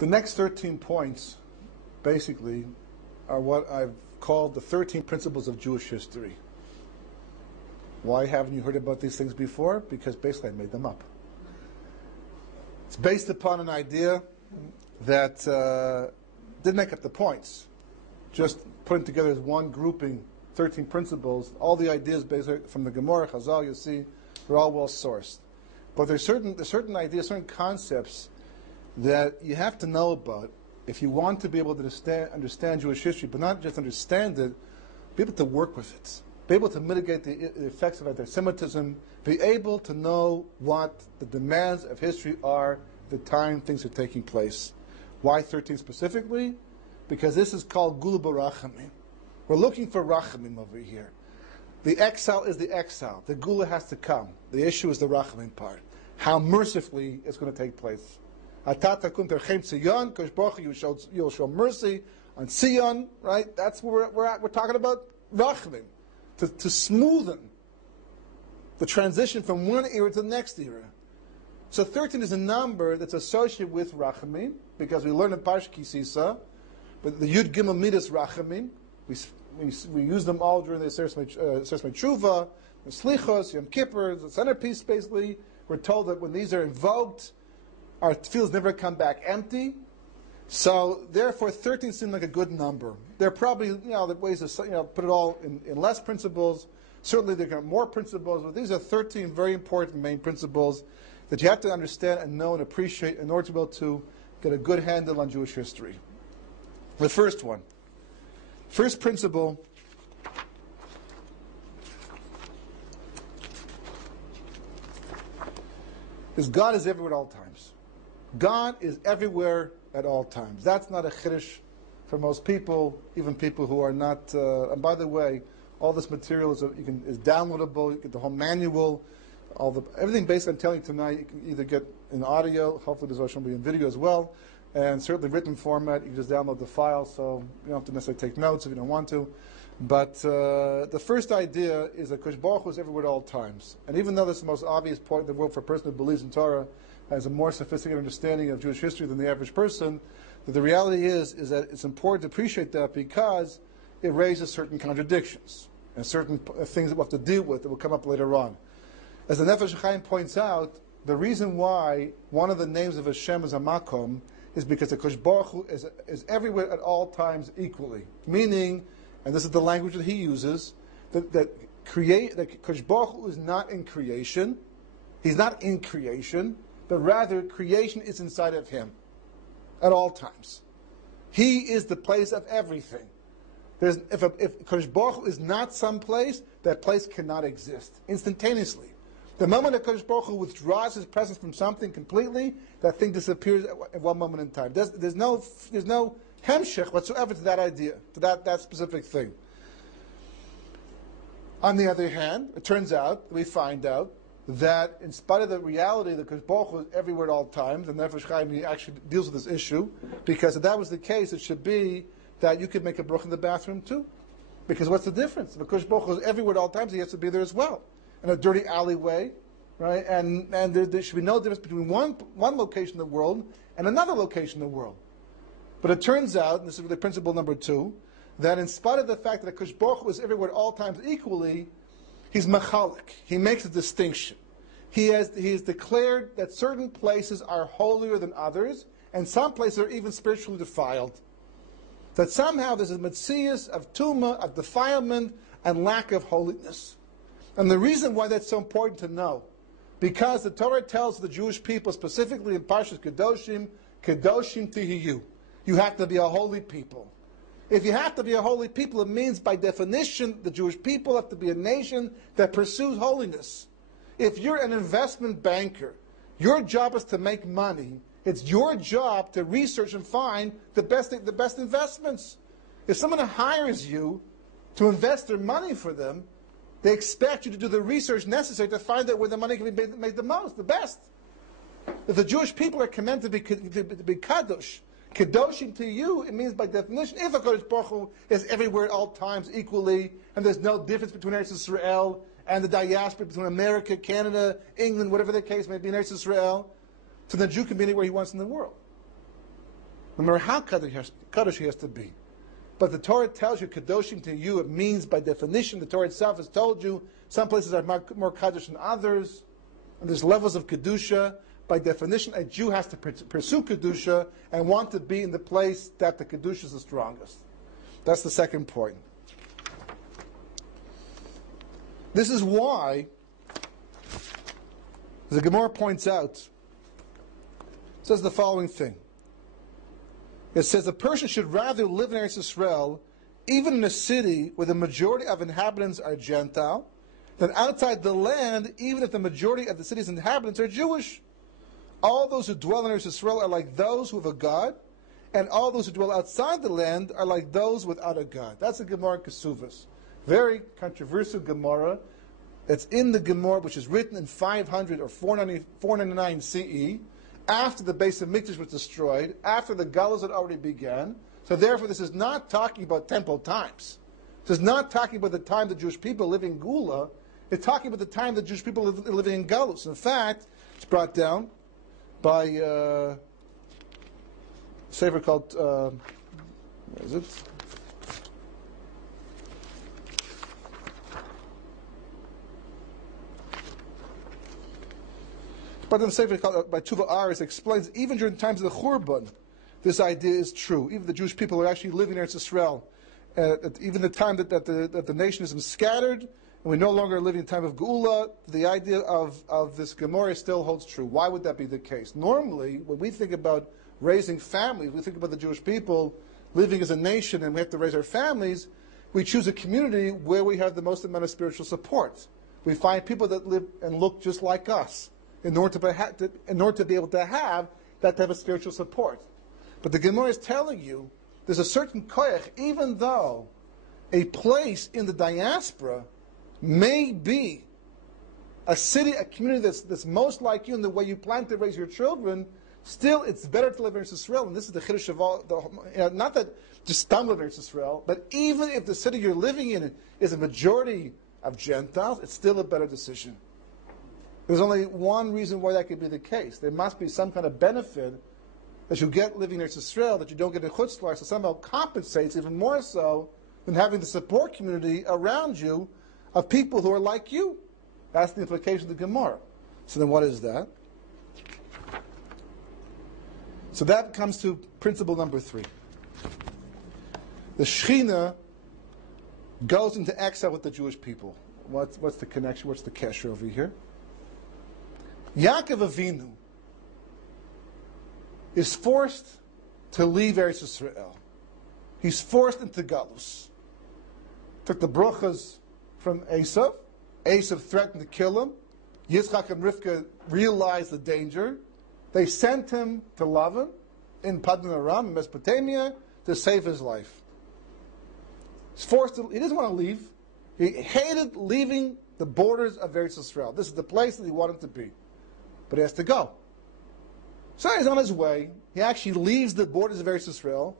The next 13 points, basically, are what I've called the 13 principles of Jewish history. Why haven't you heard about these things before? Because basically I made them up. It's based upon an idea that didn't make up the points. Just putting together as one grouping, 13 principles. All the ideas based from the Gemara, Chazal, you see, they're all well sourced. But there's certain ideas, certain concepts that you have to know about if you want to be able to understand Jewish history, but not just understand it, be able to work with it, be able to mitigate the effects of anti-Semitism, be able to know what the demands of history are at the time things are taking place. Why 13 specifically? Because this is called Geulah B-Rachamim. We're looking for Rachamim over here. The exile is the exile. The Geulah has to come. The issue is the Rachamim part. How mercifully it's going to take place. You'll show mercy on Sion, right? That's where we're at. We're talking about Rachamim, to smoothen the transition from one era to the next era. So 13 is a number that's associated with Rachamim, because we learn in Parshat Kisisa, but the Yud Gimel Midas Rachamim, we use them all during the Seres Tshuva, the Slichos, Yom Kippur, the centerpiece basically. We're told that when these are invoked, our tefillahs never come back empty. So therefore 13 seemed like a good number. There are probably there are ways to put it all in less principles. Certainly there are more principles, but these are 13 very important main principles that you have to understand and know and appreciate in order to be able to get a good handle on Jewish history. The first one. First principle is God is everywhere at all times. God is everywhere at all times. That's not a chiddush for most people, even people who are not. And by the way, all this material is downloadable. You get the whole manual, everything basically I'm telling you tonight. You can either get in audio. Hopefully, there's also be in video as well, and certainly written format. You can just download the file, so you don't have to necessarily take notes if you don't want to. But the first idea is that Kosh Baruch Hu is everywhere at all times. And even though this is the most obvious point in the world for a person who believes in Torah, has a more sophisticated understanding of Jewish history than the average person, that the reality is that it's important to appreciate that because it raises certain contradictions and certain things that we'll have to deal with that will come up later on. As the Nefesh Chaim points out, the reason why one of the names of Hashem is Hamakom is because the Kosh Baruch Hu is everywhere at all times equally. Meaning, and this is the language that he uses, that Kosh Baruch Hu is not in creation. He's not in creation, but rather creation is inside of him at all times. He is the place of everything. If Kosh Baruch Hu is not someplace, that place cannot exist instantaneously. The moment that Kosh Baruch Hu withdraws his presence from something completely, that thing disappears at one moment in time. There's no hemshech whatsoever to that idea, to that specific thing. On the other hand, it turns out, we find out, that in spite of the reality that Kosh Baruch Hu is everywhere at all times, and Nefesh Chaim actually deals with this issue, because if that was the case, it should be that you could make a bracha in the bathroom too. Because what's the difference? If Kosh Baruch Hu is everywhere at all times, he has to be there as well. In a dirty alleyway, right? And there should be no difference between one location in the world and another location in the world. But it turns out, and this is the principle number 2, that in spite of the fact that Kosh Baruch Hu is everywhere at all times equally, he's machalik. He makes a distinction. He has declared that certain places are holier than others, and some places are even spiritually defiled. That somehow there's a metzias of tumah, of defilement, and lack of holiness. And the reason why that's so important to know, because the Torah tells the Jewish people, specifically in Parshas Kedoshim, Kedoshim Tihiyu. You have to be a holy people. If you have to be a holy people, it means by definition the Jewish people have to be a nation that pursues holiness. If you're an investment banker, your job is to make money. It's your job to research and find the best investments. If someone hires you to invest their money for them, they expect you to do the research necessary to find out where the money can be made the most, the best. If the Jewish people are commanded to be kadosh, Kedoshim to you, it means by definition, if a Kodesh Baruch Hu is everywhere at all times equally, and there's no difference between Eretz Yisrael and the diaspora, between America, Canada, England, whatever the case may be in Eretz Yisrael, so the Jew can be anywhere he wants in the world. no matter how Kaddish he has to be. But the Torah tells you, Kadoshim to you, it means by definition, the Torah itself has told you, some places are more Kaddish than others, and there's levels of Kedusha. By definition, a Jew has to pursue Kedusha and want to be in the place that the Kedusha is the strongest. That's the second point. This is why, as the Gemara points out, it says the following thing. It says a person should rather live in Eretz Yisrael, even in a city where the majority of inhabitants are Gentile, than outside the land, even if the majority of the city's inhabitants are Jewish. All those who dwell in Eretz Yisrael are like those who have a God, and all those who dwell outside the land are like those without a God. That's the Gemara Kesuvos. Very controversial Gemara. It's in the Gemara, which is written in 500 or 499 CE, after the base of Mikdash was destroyed, after the Galus had already begun. So therefore, this is not talking about temple times. This is not talking about the time the Jewish people live in Geulah. It's talking about the time the Jewish people living in Galus. In fact, it's brought down by a sefer called, where is it? But the sefer called by Tuva Aris explains, even during times of the Churban, this idea is true. Even the Jewish people are actually living in Eretz Yisrael. Even the time that the nation is scattered, and we no longer are living in the time of Geulah, the idea of this Gemara still holds true. Why would that be the case? Normally, when we think about raising families, we think about the Jewish people living as a nation and we have to raise our families, we choose a community where we have the most amount of spiritual support. We find people that live and look just like us in order to be able to have that type of spiritual support. But the Gemara is telling you there's a certain koyach, even though a place in the diaspora may be a city, a community that's most like you in the way you plan to raise your children, still it's better to live in Eretz Yisrael. And this is the chiddush of all, not that just stumble in Eretz Yisrael, but even if the city you're living in is a majority of Gentiles, it's still a better decision. There's only one reason why that could be the case. There must be some kind of benefit that you get living in Eretz Yisrael that you don't get in Chutz La'aretz, so somehow compensates even more so than having the support community around you of people who are like you. That's the implication of the Gemara. So then what is that? So that comes to principle number 3. The Shechina goes into exile with the Jewish people. What's the connection? What's the kesher over here? Yaakov Avinu is forced to leave Eretz Yisrael. He's forced into Galus. Took the brachas from Esav. Esav threatened to kill him. Yitzchak and Rivka realized the danger. They sent him to Lavan in Paddan Aram, in Mesopotamia, to save his life. He's forced to, he doesn't want to leave. He hated leaving the borders of Eretz Yisrael. This is the place that he wanted to be. But he has to go. So he's on his way. He actually leaves the borders of Eretz Yisrael,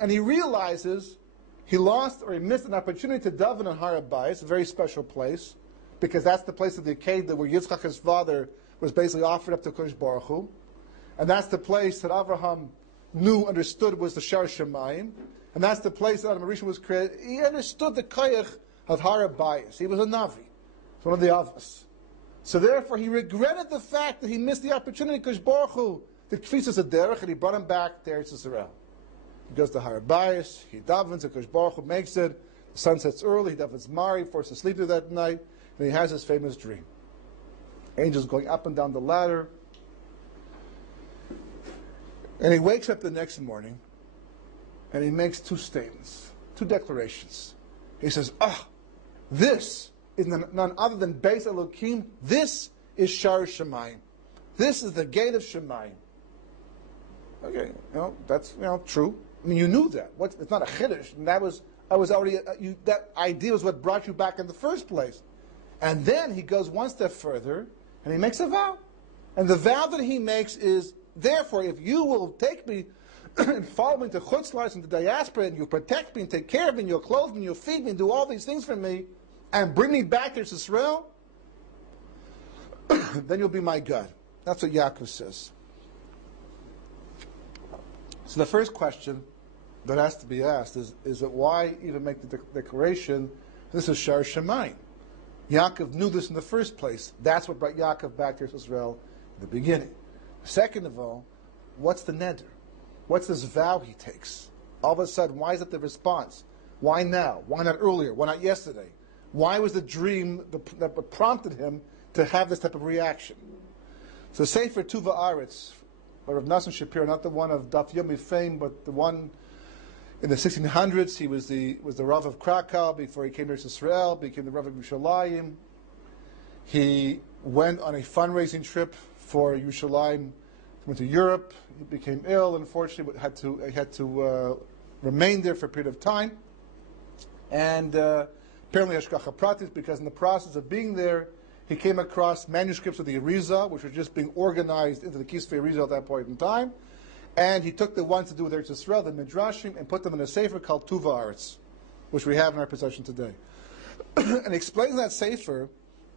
and he realizes he lost or he missed an opportunity to daven on Har HaBayis, a very special place, because that's the place of the Akedah where Yitzchak, his father, was basically offered up to Kodesh Baruch Hu. And that's the place that Avraham understood was the Shar Shemayim. And that's the place that Adam HaRishon was created. He understood the koyach of Har HaBayis. He was a Navi, one of the Avos. So therefore, he regretted the fact that he missed the opportunity because Baruch Hu did Kfisas Aderech, and he brought him back to Eretz Yisrael. He goes to Har HaBayis, he davens, because Baruch Hu makes it. The sun sets early, he davens Mari, forced to sleep through that night, and he has his famous dream. Angels going up and down the ladder. And he wakes up the next morning, and he makes 2 statements, 2 declarations. He says, this is none other than Beis Elokim. This is Shar Shemayim. This is the gate of Shemayim. Okay, that's true. I mean, you knew that. It's not a chiddush. And that was already that idea was what brought you back in the first place. And then he goes one step further, and he makes a vow. And the vow that he makes is, therefore, if you will take me and follow me to Chutz La'aretz and the diaspora, and you'll protect me and take care of me, and you'll clothe me, and you'll feed me, and do all these things for me, and bring me back to Israel, then you'll be my God. That's what Yaakov says. So the first question that has to be asked is that why even make the declaration, this is Shar Shemayim? Yaakov knew this in the first place. That's what brought Yaakov back to Israel in the beginning. Second of all, what's the neder? What's this vow he takes? All of a sudden, why is it the response? Why now? Why not earlier? Why not yesterday? Why was the dream that prompted him to have this type of reaction? So Sefer Tuva Aretz, Rav Nosson Shapiro, not the one of Daf Yomi fame, but the one in the 1600s. He was the Rav of Krakow before he came to Israel, became the Rav of Yerushalayim. He went on a fundraising trip for Yerushalayim, went to Europe. He became ill, unfortunately, had to remain there for a period of time. And apparently Hashgacha Pratis, because in the process of being there, he came across manuscripts of the Arizal, which were just being organized into the Kisvei Arizal at that point in time. And he took the ones to do with Eretz Yisrael, the Midrashim, and put them in a sefer called Tuva Aretz, which we have in our possession today. And he explains in that sefer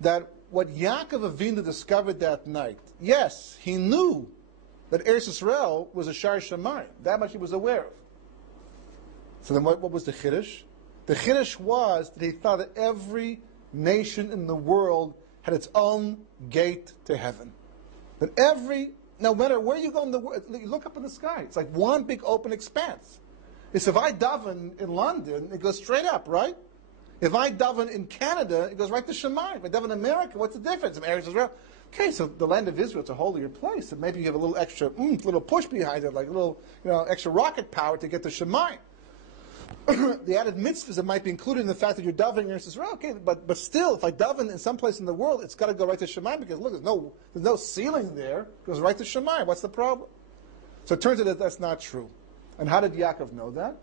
that what Yaakov Avinu discovered that night, yes, he knew that Eretz Yisrael was a Shar Shemayim. That much he was aware of. So then what was the Chiddush? The Chiddush was that he thought that every nation in the world had its own gate to heaven. That no matter where you go in the world, you look up in the sky, it's like one big open expanse. It's if I daven in London, it goes straight up, right? If I daven in Canada, it goes right to Shemayim. If I daven in America, what's the difference? In Eretz Israel, okay, so the land of Israel, it's a holier place, and maybe you have a little extra, little push behind it, like a little, extra rocket power to get to Shemayim. The added mitzvahs that might be included in the fact that you're davening in Eretz Israel, okay, but still, if I daven in some place in the world, it's got to go right to Shemayim, because look, there's no ceiling there. It goes right to Shemayim. What's the problem? So it turns out that that's not true. And how did Yaakov know that?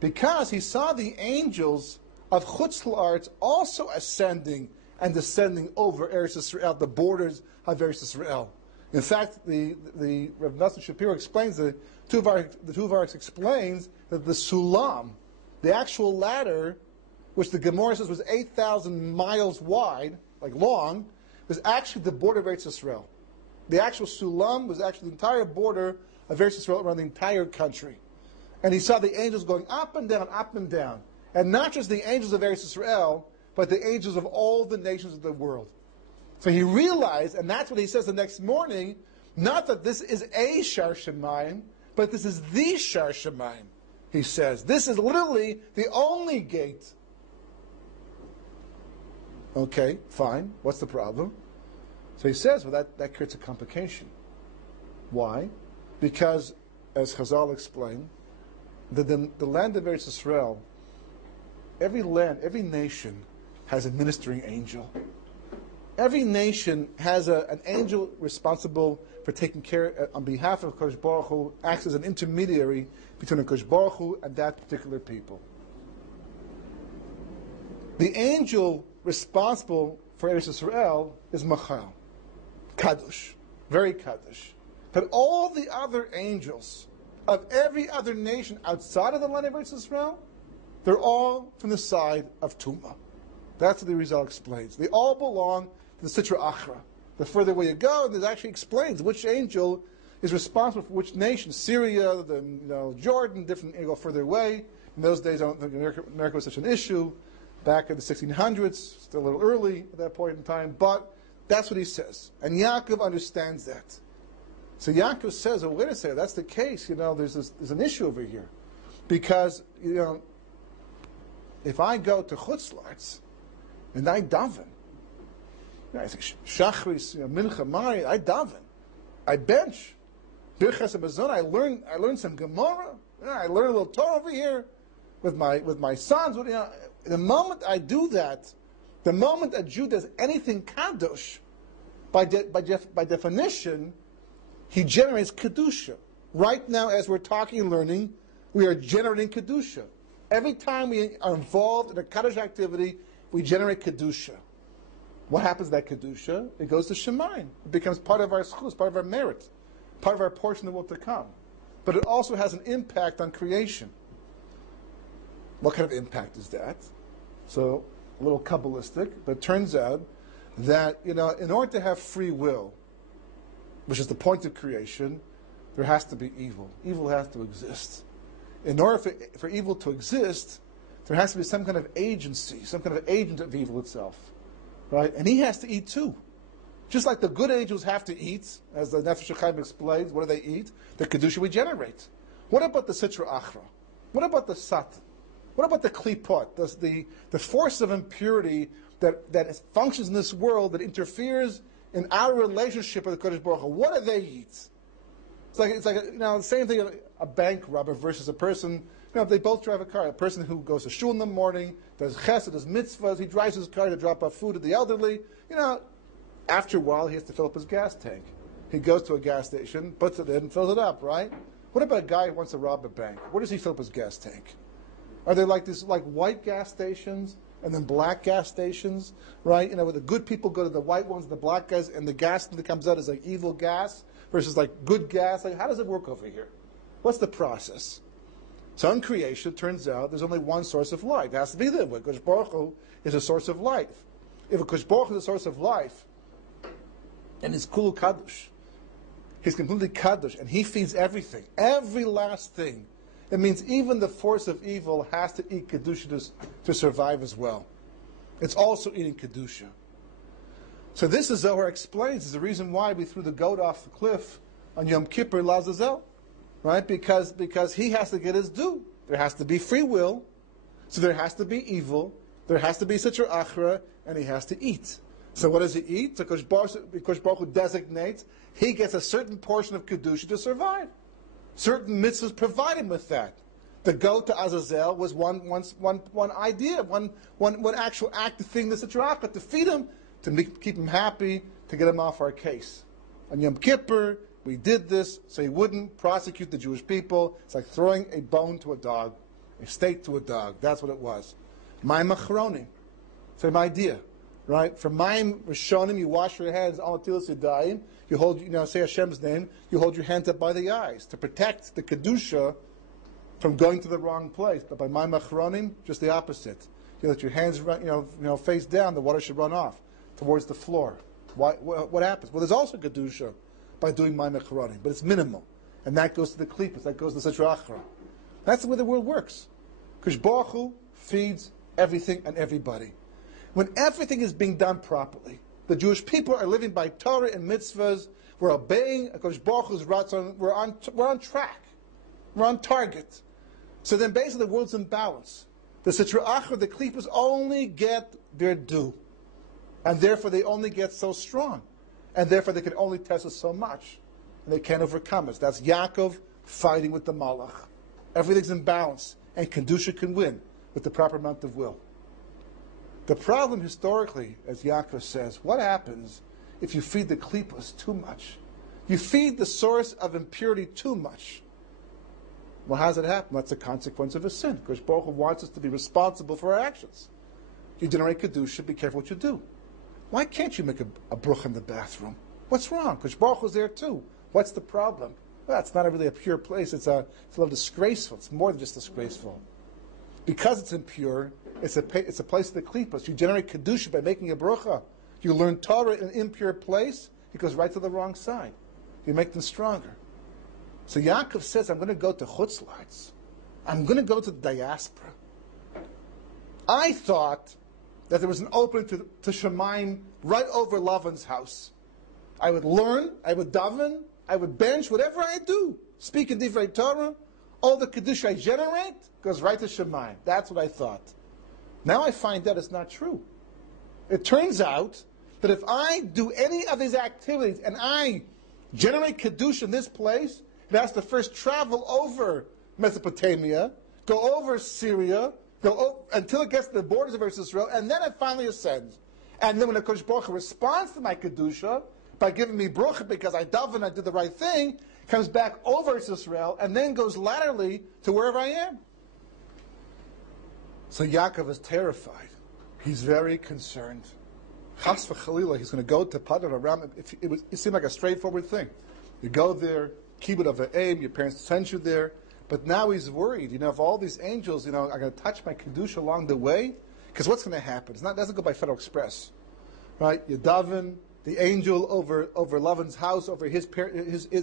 Because he saw the angels of Chutz La'aretz also ascending and descending over Eretz Israel, the borders of Eretz Israel. In fact, the Rav Nosson Shapiro explains, the Tuvar explains that the Sulam, the actual ladder, which the Gemara says was 8,000 miles wide, like long, was actually the border of Eretz Israel. The actual Sulam was actually the entire border of Eretz Israel around the entire country. And he saw the angels going up and down, up and down. And not just the angels of Eretz Israel, but the angels of all the nations of the world. So he realized, and that's what he says the next morning, not that this is a Shar Shemayim, but this is the Shar Shemayim, he says. This is literally the only gate. Okay, fine. What's the problem? So he says, well, that creates a complication. Why? Because, as Chazal explained, the land of Eretz Israel, every nation has a ministering angel. Every nation has an angel responsible for taking care on behalf of Kodesh Baruch Hu, acts as an intermediary between Kodesh Baruch Hu and that particular people. The angel responsible for Eretz Israel is Machal, Kadosh, very Kadosh. But all the other angels of every other nation outside of the land of Eretz Israel, they're all from the side of Tumah. That's what the Rizal explains. They all belong to the Sitra Achra. The further away you go, it actually explains which angel is responsible for which nation. Syria, Jordan, different, you go further away. In those days, I don't think America was such an issue. Back in the 1600s, still a little early at that point in time, but that's what he says. And Yaakov understands that. So Yaakov says, oh, wait a second, that's the case. There's an issue over here. Because, if I go to Chutz La'aretz and I daven, I think Shachris, Mincha, Mari, I daven, I bench, Birchas Hamazon, I learn some Gemara, I learn a little Torah over here with my sons. The moment I do that, the moment a Jew does anything kadosh, by definition, he generates kedusha. Right now, as we're talking and learning, we are generating kedusha. Every time we are involved in a kadosh activity, we generate kedusha. What happens to that kedusha? It goes to Shemayim. It becomes part of our schus, part of our merit, part of our portion of what to come. But it also has an impact on creation. What kind of impact is that? So, a little Kabbalistic, but it turns out that, in order to have free will, which is the point of creation, there has to be evil. Evil has to exist. In order for evil to exist, there has to be some kind of agency, some kind of agent of evil itself. Right? And he has to eat too. Just like the good angels have to eat, as the Nefesh HaChaim explains, what do they eat? The Kedusha we generate. What about the Sitra Achra? What about the Satan? What about the Klipot, the force of impurity that functions in this world, that interferes in our relationship with the Kodesh Baruch Hu? What do they eat? It's like the same thing, a bank robber versus a person, they both drive a car. A person who goes to shul in the morning, does chesed, does mitzvahs, he drives his car to drop off food to the elderly, after a while, he has to fill up his gas tank. He goes to a gas station, puts it in, fills it up, right? What about a guy who wants to rob a bank? Where does he fill up his gas tank? Are there like white gas stations and then black gas stations, right? Where the good people go to the white ones, the black guys, and the gas that comes out is like evil gas versus like good gas. Like, how does it work over here? What's the process? So in creation, it turns out there's only one source of life. It has to be there. Kodesh Baruch Hu is a source of life. If a Kodesh Baruch Hu is a source of life, and he's kulu kadosh, he's completely kadosh, and he feeds everything, every last thing. It means even the force of evil has to eat kedusha to survive as well. It's also eating kedusha. So this, as Zohar explains, is the reason why we threw the goat off the cliff on Yom Kippur Lazazel, right? Because he has to get his due. There has to be free will, so there has to be evil, there has to be Sitra Achra, and he has to eat. So what does he eat? So because Baruch Hu designates, he gets a certain portion of Kedusha to survive. Certain mitzvahs provide him with that. The goat to Azazel was one idea, one actual act of thing, the Sitra Achra, to feed him, to keep him happy, to get him off our case. On Yom Kippur, we did this so he wouldn't prosecute the Jewish people. It's like throwing a bone to a dog, a steak to a dog. That's what it was. Ma'im Achronim. Same idea. Right? For Ma'im Rishonim, you wash your hands, Al Natilas Yadayim, you hold, say Hashem's name, you hold your hands up by the eyes to protect the Kedusha from going to the wrong place. But by Ma'im Achronim, just the opposite. You let your hands run, face down, the water should run off towards the floor. What happens? Well, there's also Kedusha by doing Ma'im Achronim, but it's minimal. And that goes to the Klipos, that goes to the Sitra Achra. That's the way the world works. Because Baruch Hu feeds everything and everybody. When everything is being done properly, the Jewish people are living by Torah and mitzvahs, we're obeying HaKadosh Baruch Hu's ratzon, we're on track, we're on target. So then basically the world's in balance. The Sitra Achra, the Klipos only get their due. And therefore they only get so strong. And therefore they can only test us so much. And they can't overcome us. That's Yaakov fighting with the Malach. Everything's in balance. And Kedusha can win with the proper amount of will. The problem historically, as Yaakov says, what happens if you feed the Klipos too much? You feed the source of impurity too much. Well, how does it happen? That's a consequence of a sin. Because Baruch Hu wants us to be responsible for our actions. You generate Kedusha, be careful what you do. Why can't you make a bruch in the bathroom? What's wrong? Because Baruch Hu's there too. What's the problem? Well, it's not really a pure place. It's a little disgraceful. It's more than just disgraceful. Because it's impure, it's a place of the Klipos. You generate Kedusha by making a bracha. You learn Torah in an impure place, it goes right to the wrong side. You make them stronger. So Yaakov says, I'm going to go to Chutzlaritz. I'm going to go to the diaspora. I thought that there was an opening to Shemaim right over Lavan's house. I would learn, I would daven, I would bench, whatever I do. Speak in Divrei Torah. All the Kedusha I generate goes right to Shemaim. That's what I thought. Now I find out it's not true. It turns out that if I do any of these activities and I generate Kedusha in this place, it has to first travel over Mesopotamia, go over Syria, until it gets to the borders of Eretz Israel, and then it finally ascends. And then when the Kodesh Baruch Hu responds to my Kedusha by giving me bracha because I daven, I did the right thing, comes back over Eretz Israel, and then goes laterally to wherever I am. So Yaakov is terrified. He's very concerned. Chas v'chalila, he's going to go to Padan Aram. It seemed like a straightforward thing. You go there, kibbut of aim, your parents sent you there, but now he's worried. If all these angels, are going to touch my kedusha along the way, because what's going to happen? It doesn't go by Federal Express, right? You daven, the angel over Lavan's house, over his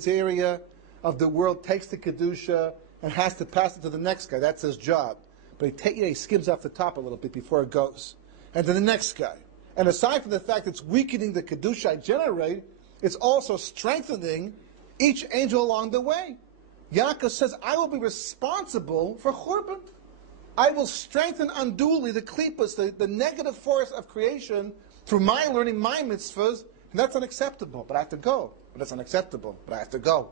area, of the world takes the Kedusha and has to pass it to the next guy. That's his job. But he skims off the top a little bit before it goes. And to the next guy. And aside from the fact it's weakening the Kedusha I generate, it's also strengthening each angel along the way. Yaakov says, I will be responsible for Churban. I will strengthen unduly the klipas, the negative force of creation, through my learning my mitzvahs, and that's unacceptable. But I have to go. But that's unacceptable. But I have to go.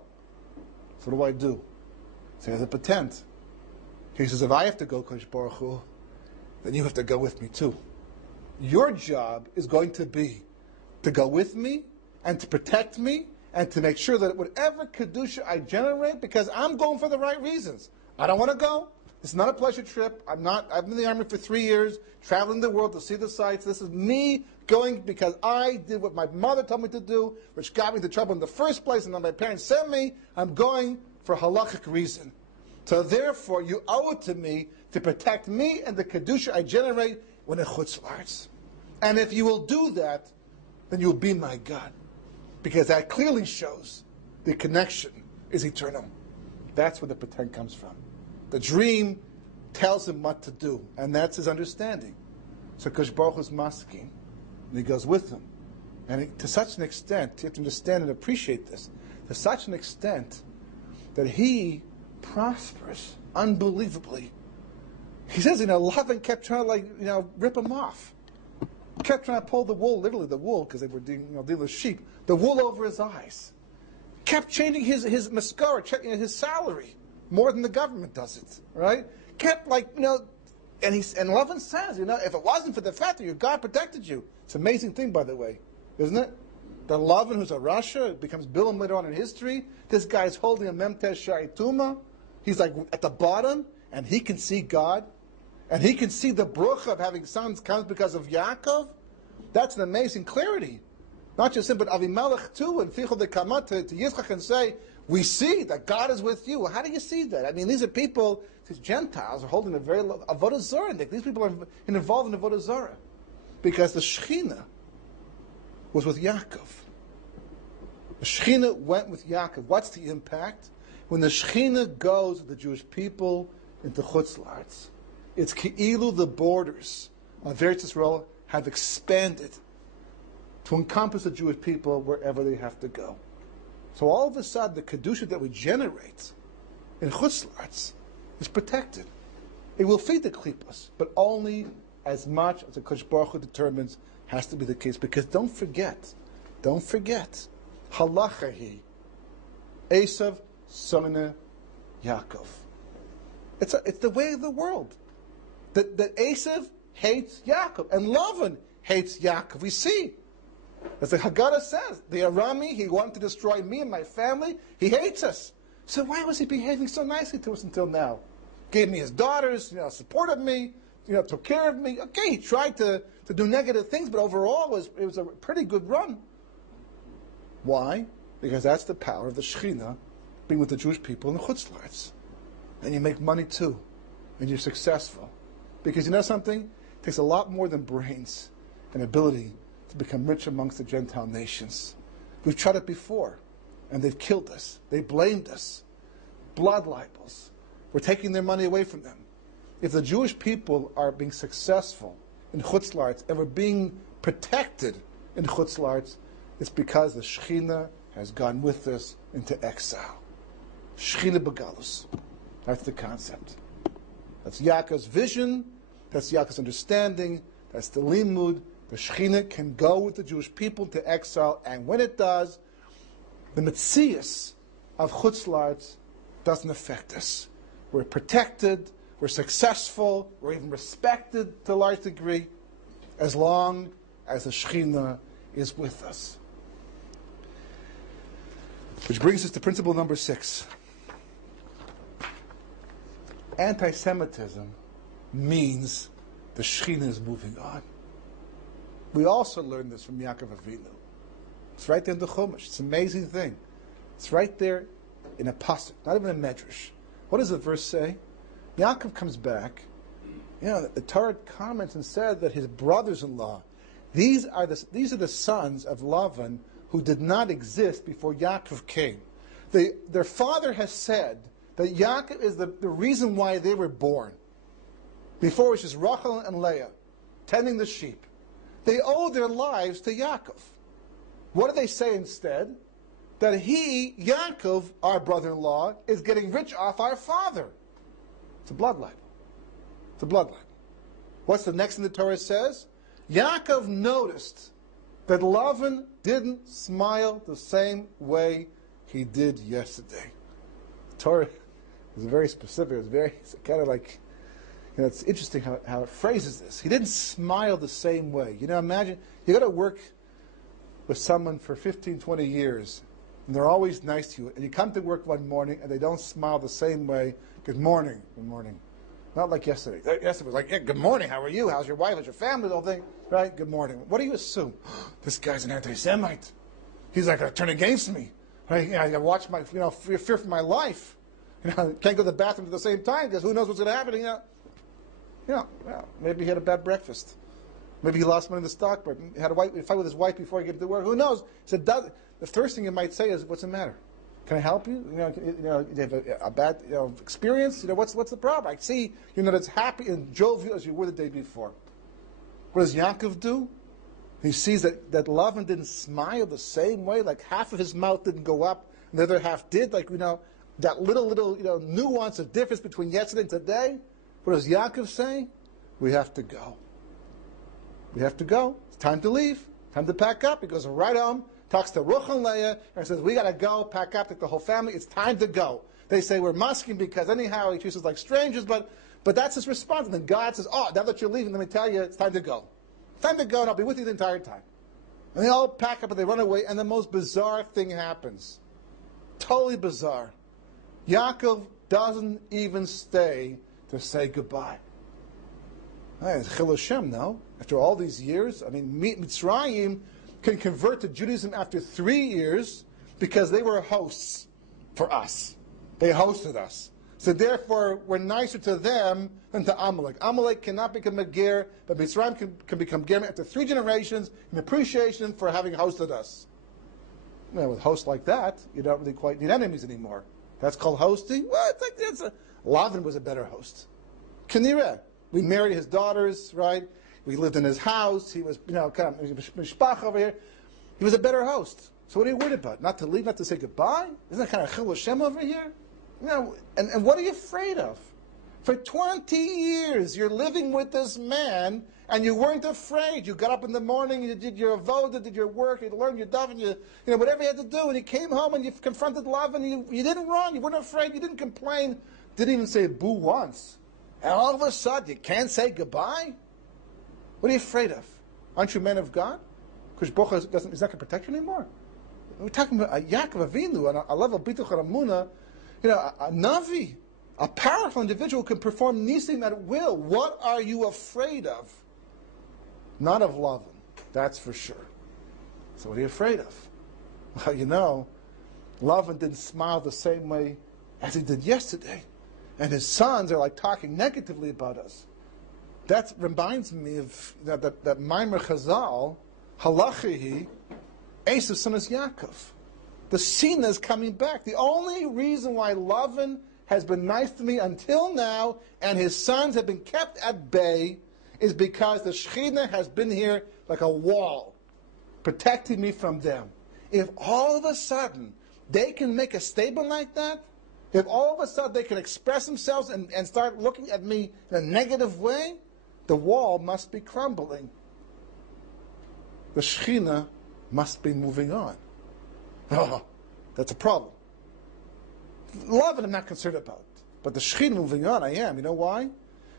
So what do? So he has a patent. He says, if I have to go, Kodesh Baruch Hu, then you have to go with me too. Your job is going to be to go with me and to protect me and to make sure that whatever Kedusha I generate, because I'm going for the right reasons. I don't want to go. It's not a pleasure trip. I've been in the army for 3 years, traveling the world to see the sights. This is me going because I did what my mother told me to do, which got me into trouble in the first place, and then my parents sent me. I'm going for halachic reason. So therefore, you owe it to me to protect me and the Kedusha I generate when it chutz la'aretz. And if you will do that, then you will be my God. Because that clearly shows the connection is eternal. That's where the pretend comes from. The dream tells him what to do, and that's his understanding. So Kodesh Baruch Hu is masking, and he goes with him. And to such an extent, you have to understand and appreciate this, to such an extent that he prospers unbelievably. He says, Lavan kept trying to rip him off. Kept trying to pull the wool, literally the wool, because they were dealing with sheep, the wool over his eyes. Kept changing his maskara, his salary, more than the government does it, right? Kept and Lavan says, if it wasn't for the fact that your God protected you, it's an amazing thing, by the way, isn't it? That Lavan, who's a Rasha, becomes Bilam later on in history. This guy's holding a Memtesh Sha'ituma. He's at the bottom, and he can see God. And he can see the brucha of having sons comes because of Yaakov. That's an amazing clarity. Not just him, but Avimelech too, and Fichel de Kamat to Yitzchak and say, we see that God is with you. How do you see that? I mean, these are people, these Gentiles are holding a very Avodah Zarah. These people are involved in Avodah Zarah. Because the Shekhinah was with Yaakov. The Shekhinah went with Yaakov. What's the impact? When the Shekhinah goes with the Jewish people into Chutz La'aretz, it's Ki'ilu, the borders of Eretz Yisrael have expanded to encompass the Jewish people wherever they have to go. So all of a sudden, the Kedusha that we generate in Chutz La'aretz is protected. It will feed the Klippas, but only as much as the Kodesh Baruch Hu determines has to be the case. Because don't forget, Halachahi, Esav, Samina, Yaakov. It's the way of the world. That Esav hates Yaakov, and Lavan hates Yaakov. We see, as the Haggadah says, the Arami, he wanted to destroy me and my family. He hates us. So why was he behaving so nicely to us until now? Gave me his daughters, supported me, took care of me. Okay, he tried to do negative things, but overall it was a pretty good run. Why? Because that's the power of the Shekhinah being with the Jewish people in the Chutz La'aretz. And you make money too, and you're successful. Because you know something? It takes a lot more than brains and ability to become rich amongst the Gentile nations. We've tried it before, and they've killed us. They blamed us. Blood libels. We're taking their money away from them. If the Jewish people are being successful in Chutz La'aretz and we're being protected in Chutz La'aretz, it's because the Shekhinah has gone with us into exile. Shekhinah Begalus. That's the concept. That's Yaakov's vision. That's Yaakov's understanding. That's the limud. The Shekhinah can go with the Jewish people to exile, and when it does, the metzias of Chutz La'aretz doesn't affect us. We're protected, we're successful, we're even respected to a large degree, as long as the Shekhinah is with us. Which brings us to principle number 6. Anti-Semitism means the Shekhinah is moving on. We also learned this from Yaakov Avinu. It's right there in the Chumash. It's an amazing thing. It's right there in a pasuk, not even a medrash. What does the verse say? Yaakov comes back. The Torah comments and said that his brothers-in-law, these are the sons of Lavan who did not exist before Yaakov came. Their father has said that Yaakov is the reason why they were born. Before it was just Rachel and Leah, tending the sheep. They owe their lives to Yaakov. What do they say instead? That he, Yaakov, our brother-in-law, is getting rich off our father. It's a bloodline. It's a bloodline. What's the next thing the Torah says? Yaakov noticed that Lavan didn't smile the same way he did yesterday. The Torah is very specific. It's kind of like, it's interesting how it phrases this. He didn't smile the same way. Imagine, you got to work with someone for 15, 20 years, and they're always nice to you, and you come to work one morning, and they don't smile the same way. Good morning. Good morning. Not like yesterday. Yesterday was like, yeah, good morning, how are you? How's your wife? How's your family? The whole thing. Right? Good morning. What do you assume? This guy's an anti-Semite. He's like going to turn against me. Right? I got to watch my, fear for my life. Can't go to the bathroom at the same time because who knows what's going to happen. Well, maybe he had a bad breakfast. Maybe he lost money in the stock market. He had a fight with his wife before he got to work. Who knows? So the first thing you might say is, what's the matter? Can I help you? You have a bad experience? What's the problem? I see you're not as happy and jovial as you were the day before. What does Yaakov do? He sees that Lavan didn't smile the same way, like half of his mouth didn't go up, and the other half did. Like, that little nuance of difference between yesterday and today. What does Yaakov say? We have to go. We have to go. It's time to leave. Time to pack up. He goes right home, talks to Ruch and Leah, and says, we got to go, pack up, take the whole family. It's time to go. They say, we're masking because anyhow he treats us like strangers, but that's his response. And then God says, now that you're leaving, let me tell you, it's time to go. It's time to go, and I'll be with you the entire time. And they all pack up and they run away, and the most bizarre thing happens. Totally bizarre. Yaakov doesn't even stay to say goodbye. It's Chil Hashem, no? After all these years, Mitzrayim can convert to Judaism after 3 years because they were hosts for us. They hosted us. So therefore, we're nicer to them than to Amalek. Amalek cannot become a ger, but Mitzrayim can become ger after 3 generations in appreciation for having hosted us. With hosts like that, you don't really quite need enemies anymore. That's called hosting? Well, Lavan was a better host. Kanireh. We married his daughters, right? We lived in his house. He was, kind of mishpach over here. He was a better host. So what are you worried about? Not to leave, not to say goodbye? Isn't that kind of Chil Hashem over here? And what are you afraid of? For 20 years, you're living with this man, and you weren't afraid. You got up in the morning, you did your avodah, did your work, you learned your daf, and whatever you had to do, and you came home and you confronted Lavan, and you didn't run, you weren't afraid, you didn't complain, didn't even say boo once. And all of a sudden, you can't say goodbye? What are you afraid of? Aren't you men of God? Because Baruch Hu is not going to protect you anymore. We're talking about a Yaakov Avinu, on a level of Bituch Ramuna, a Navi, a powerful individual who can perform nisim at will. What are you afraid of? Not of Lavan, that's for sure. So what are you afraid of? Well, Lavan didn't smile the same way as he did yesterday. And his sons are like talking negatively about us. That reminds me of that Maimer Chazal, Halachihi, Esav son is Yaakov. The Sina is coming back. The only reason why Lavan has been nice to me until now, and his sons have been kept at bay, is because the Shekhinah has been here like a wall, protecting me from them. If all of a sudden they can make a statement like that, if all of a sudden they can express themselves and start looking at me in a negative way, the wall must be crumbling. The Shekhinah must be moving on. Oh, that's a problem. Love I'm not concerned about. But the Shekhinah moving on, I am. You know why?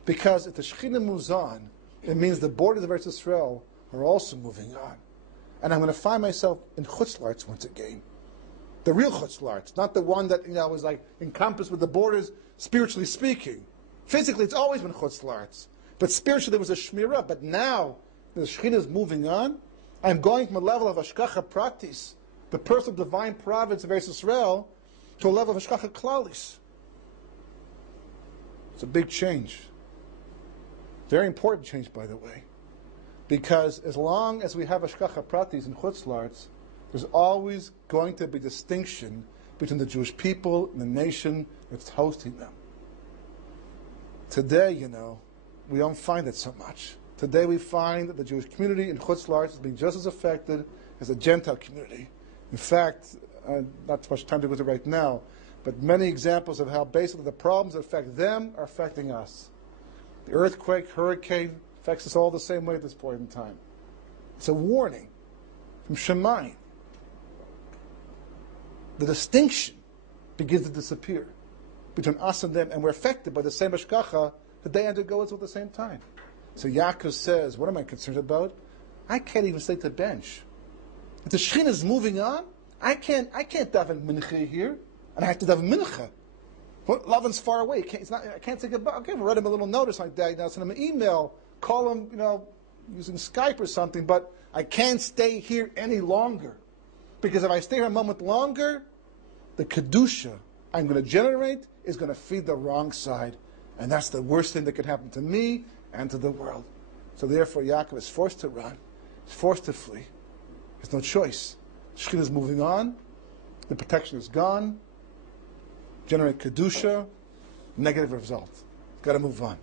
Because if the Shekhinah moves on, it means the borders of Eretz Yisrael are also moving on. And I'm going to find myself in Chutzlarts once again. The real Chutzlarts, not the one that was like encompassed with the borders, spiritually speaking. Physically, it's always been Chutzlarts. But spiritually, there was a Shmirah. But now, the Shekhinah is moving on. I'm going from a level of Hashgacha Pratis, the personal divine providence of Eretz Yisrael, to a level of Hashgacha Klalis. It's a big change. Very important change, by the way. Because as long as we have Hashgacha Pratis and Chutzlarts, there's always going to be distinction between the Jewish people and the nation that's hosting them. Today, we don't find it so much. Today we find that the Jewish community in Chutz La'aretz is being just as affected as the Gentile community. In fact, not too much time to go to right now, but many examples of how basically the problems that affect them are affecting us. The earthquake, hurricane affects us all the same way at this point in time. It's a warning from Shemayim. The distinction begins to disappear between us and them, and we're affected by the same hashgacha that they undergo at the same time. So Yaakov says, what am I concerned about? I can't even stay to the bench. If the Shekhinah is moving on, I can't daven mincha here, and I have to daven mincha. Well, Lavan's far away. I can't say goodbye. Okay, we'll write him a little notice like that. Now send him an email, call him, using Skype or something. But I can't stay here any longer, because if I stay here a moment longer, the kedusha I'm going to generate is going to feed the wrong side, and that's the worst thing that could happen to me and to the world. So therefore, Yaakov is forced to run. He's forced to flee. There's no choice. Shekhinah is moving on. The protection is gone. Generate kedusha. Negative result. Got to move on.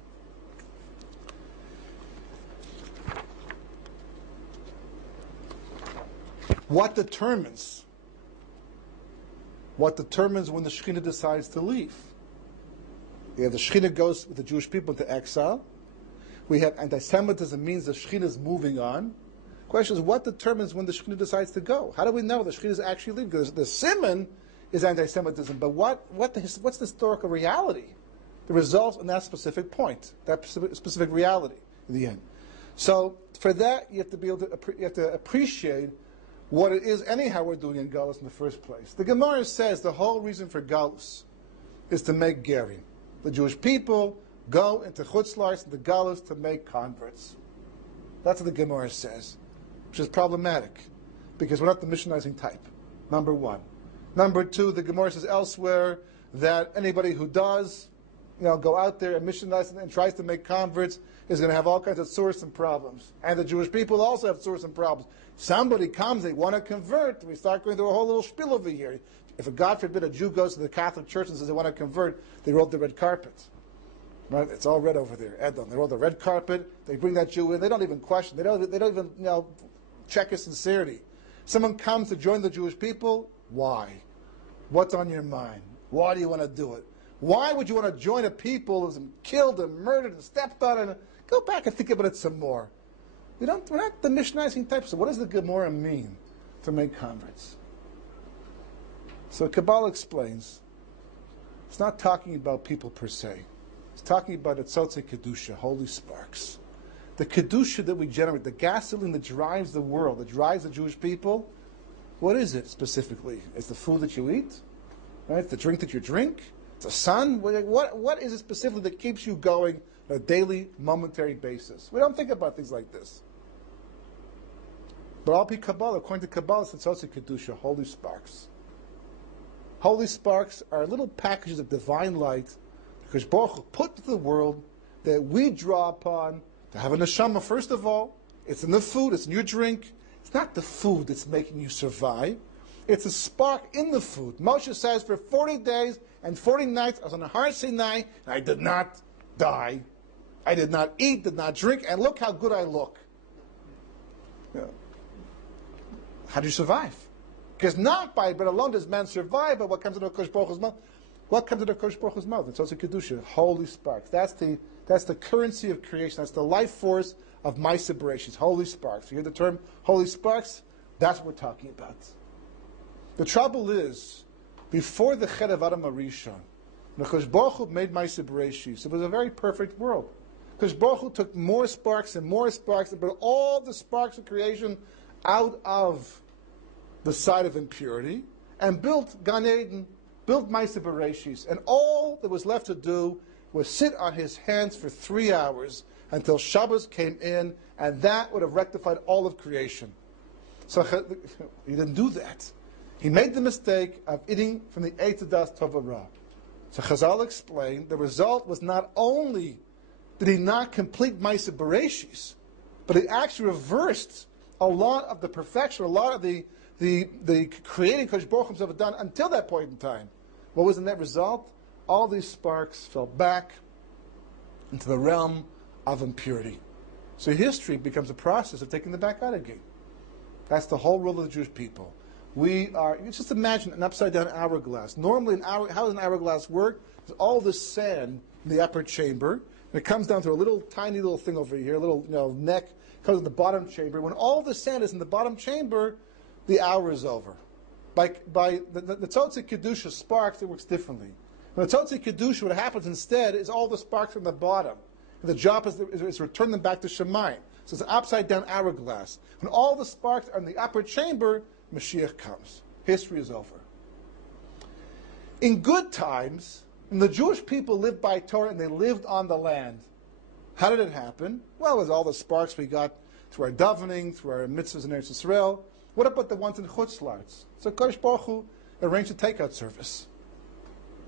What determines when the Shekhinah decides to leave? The Shekhinah goes with the Jewish people into exile. We have anti-Semitism, means the Shekhinah is moving on. Question is, what determines when the Shekhinah decides to go? How do we know the Shekhinah is actually leaving? Because the simon is anti-Semitism, but what's the historical reality? The results in that specific point, that specific reality in the end. So for that, you have to appreciate what it is anyhow we're doing in Galus in the first place. The Gemara says the whole reason for Galus is to make Gerim. The Jewish people go into Chutz La'aretz and the Galus to make converts. That's what the Gemara says, which is problematic, because we're not the missionizing type, number one. Number two, the Gemara says elsewhere that anybody who does go out there and missionize and tries to make converts is going to have all kinds of source and problems. And the Jewish people also have source and problems. Somebody comes, they want to convert, we start going through a whole little spiel over here. If, God forbid, a Jew goes to the Catholic Church and says they want to convert, they roll the red carpet. Right? It's all red over there. Edom. They roll the red carpet, they bring that Jew in, they don't even question, they don't even check his sincerity. Someone comes to join the Jewish people, why? What's on your mind? Why do you want to do it? Why would you want to join a people who's been killed and murdered and stepped on? And go back and think about it some more. We're not the missionizing type. So what does the Gemara mean to make converts? So Kabbalah explains, it's not talking about people per se. It's talking about a tzotze kedusha, holy sparks. The kedusha that we generate, the gasoline that drives the world, that drives the Jewish people, what is it specifically? It's the food that you eat, right? It's the drink that you drink. It's the sun. What is it specifically that keeps you going on a daily, momentary basis? We don't think about things like this. But according to Kabbalah, it's tzotze kedusha, holy sparks. Holy sparks are little packages of divine light because Baruch Hu put to the world that we draw upon to have a neshama. First of all, it's in the food, it's in your drink. It's not the food that's making you survive. It's a spark in the food. Moshe says, for 40 days and 40 nights, I was on a Har Sinai, and I did not die. I did not eat, did not drink, and look how good I look. How do you survive? Because not by bread alone does man survive, but what comes into Kosh Baruch Hu's mouth? What comes into Kosh Baruch Hu's mouth? It's also Kedusha, holy sparks. That's the currency of creation. That's the life force of my separations, holy sparks. You hear the term holy sparks? That's what we're talking about. The trouble is, before the Chet of Adam Arishon, when Kosh Baruch Hu made my separations, it was a very perfect world. Kosh Baruch Hu took more sparks and brought all the sparks of creation out of the side of impurity, and built Gan Eden, built Ma'aseh Bereshis, and all that was left to do was sit on his hands for 3 hours until Shabbos came in, and that would have rectified all of creation. So he didn't do that. He made the mistake of eating from the Eitz Hadas Tov Ra. So Chazal explained the result was not only did he not complete Ma'aseh Bereshis, but he actually reversed a lot of the perfection, a lot of the the creating Kodesh Baruch Hu himself had done until that point in time. What was the net result? All these sparks fell back into the realm of impurity. So history becomes a process of taking them back out again. That's the whole role of the Jewish people. We are, you just imagine an upside-down hourglass. Normally, how does an hourglass work? There's all this sand in the upper chamber, and it comes down to a little tiny little thing over here, a little neck, comes in the bottom chamber. When all the sand is in the bottom chamber, the hour is over. By the Tzotzi Kedusha sparks, it works differently. When the Tzotzi Kedusha, what happens instead is all the sparks from the bottom. And the job is to return them back to Shemayim. So it's an upside-down hourglass. When all the sparks are in the upper chamber, Mashiach comes. History is over. In good times, when the Jewish people lived by Torah and they lived on the land, how did it happen? Well, with all the sparks we got through our davening, through our mitzvahs in Eretz Yisrael. What about the ones in Chutz La'aretz? So Kodesh Baruch Hu arranged a takeout service.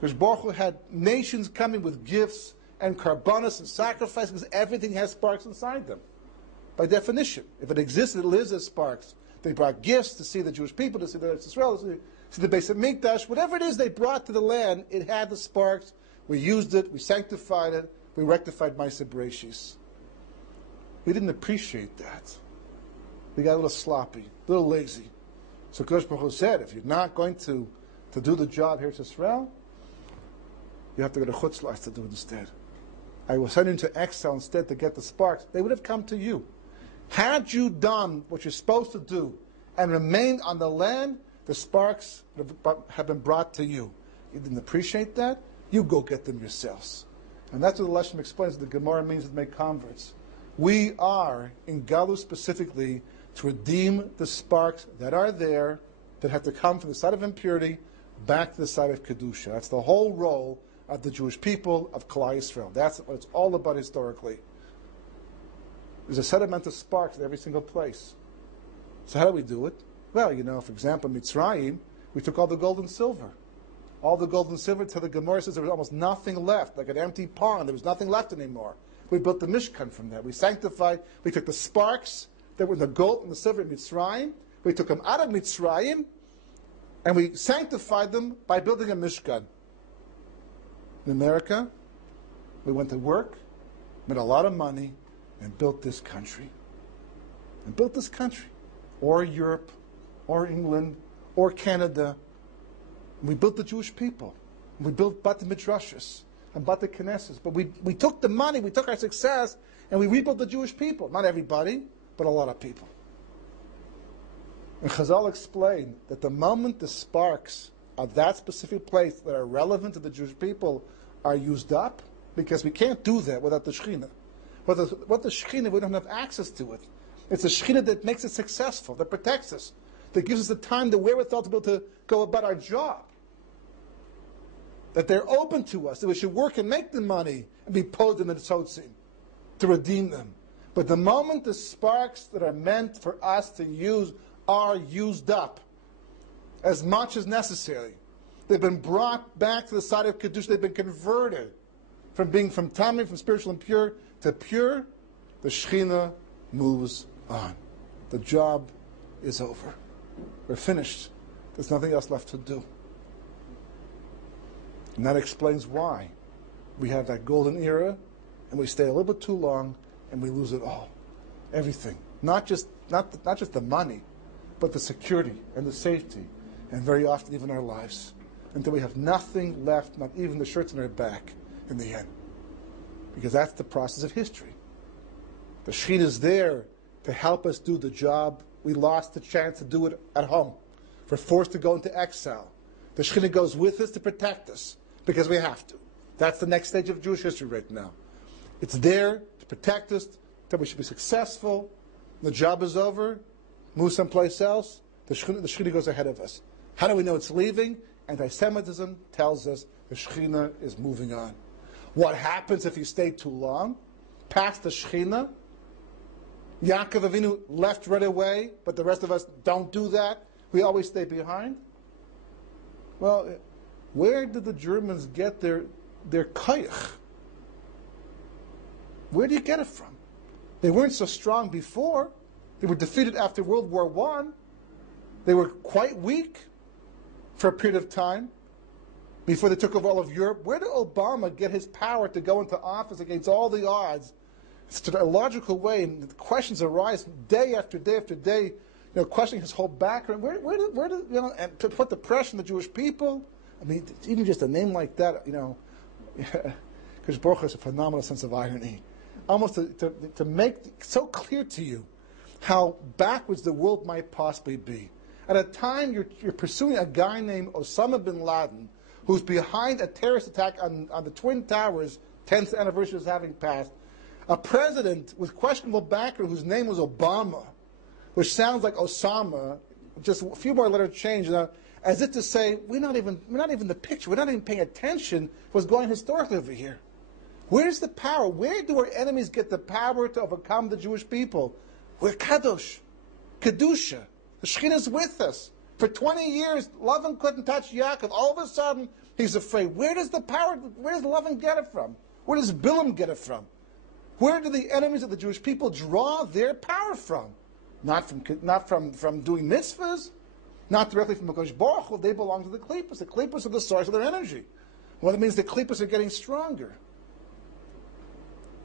Kodesh Baruch Hu had nations coming with gifts and karbanos and sacrifices, because everything has sparks inside them. By definition, if it exists, it lives as sparks. They brought gifts to see the Jewish people, to see the Eretz Yisrael, to see the Beis Hamikdash. Whatever it is they brought to the land, it had the sparks. We used it, we sanctified it, we rectified Ma'aseh Bereishis. We didn't appreciate that. We got a little sloppy, a little lazy. So Kodesh Baruch Hu said, if you're not going to do the job here at Yisrael, you have to go to Chutz La'aretz to do it instead. I will send you into exile instead to get the sparks. They would have come to you. Had you done what you're supposed to do and remained on the land, the sparks have been brought to you. You didn't appreciate that? You go get them yourselves. And that's what the Leshem explains. The Gemara means to make converts. We are, in Ganuz specifically, to redeem the sparks that are there, that have to come from the side of impurity back to the side of Kedusha. That's the whole role of the Jewish people, of Klal Yisrael. That's what it's all about historically. There's a sediment of sparks at every single place. So how do we do it? Well, for example, Mitzrayim, we took all the gold and silver. All the gold and silver, till the Gemara says there was almost nothing left, like an empty pond. There was nothing left anymore. We built the Mishkan from that. We sanctified, we took the sparks that were in the gold and the silver in Mitzrayim. We took them out of Mitzrayim, and we sanctified them by building a Mishkan. In America, we went to work, made a lot of money, and built this country. Or Europe, or England, or Canada. And we built the Jewish people. And we built Bate Midrashos and Bate Knesses. But we took the money, we took our success, and we rebuilt the Jewish people. Not everybody, but a lot of people. And Chazal explained that the moment the sparks of that specific place that are relevant to the Jewish people are used up, because we can't do that without the Shekhinah. What the Shekhinah, we don't have access to it. It's the Shekhinah that makes it successful, that protects us, that gives us the time, the wherewithal to be able to go about our job. That they're open to us, that we should work and make the money and be posed in the Tzotzim to redeem them. But the moment the sparks that are meant for us to use are used up, as much as necessary, they've been brought back to the side of Kedusha, they've been converted from being from Tamim, from spiritual impure to pure, the Shekhinah moves on. The job is over. We're finished. There's nothing else left to do. And that explains why we have that golden era, and we stay a little bit too long, and we lose it all. Everything. Not just the money, but the security and the safety, and very often even our lives, until we have nothing left, not even the shirts on our back in the end. Because that's the process of history. The Shekhinah is there to help us do the job. We lost the chance to do it at home. We're forced to go into exile. The Shekhinah goes with us to protect us, because we have to. That's the next stage of Jewish history right now. It's there to protect us, that we should be successful. The job is over. Move someplace else. The Shekhinah goes ahead of us. How do we know it's leaving? Anti-Semitism tells us the Shekhinah is moving on. What happens if you stay too long? Past the Shekhinah? Yaakov Avinu left right away, but the rest of us don't do that. We always stay behind. Well, where did the Germans get their koyach? Where do you get it from? They weren't so strong before. They were defeated after World War I. They were quite weak for a period of time before they took over all of Europe. Where did Obama get his power to go into office against all the odds? It's in a logical way, and the questions arise day after day after day, questioning his whole background. Where did and to put the pressure on the Jewish people? I mean, even just a name like that, because Baruch has a phenomenal sense of irony. Almost to make so clear to you how backwards the world might possibly be. At a time you're pursuing a guy named Osama bin Laden, who's behind a terrorist attack on the Twin Towers, 10th anniversary is having passed, a president with questionable background whose name was Obama, which sounds like Osama, just a few more letters change, as if to say, we're not even the picture, we're not even paying attention to what's going on historically over here. Where's the power? Where do our enemies get the power to overcome the Jewish people? We're Kadosh, Kedusha. The Shekhinah is with us. For 20 years, Lavan couldn't touch Yaakov. All of a sudden, he's afraid. Where does the power, where does Lavan get it from? Where does Bilam get it from? Where do the enemies of the Jewish people draw their power from? Not from doing mitzvahs, not directly from HaKadosh Baruch Hu. They belong to the Klippas. The Klippas are the source of their energy. Well, that means the Klippas are getting stronger.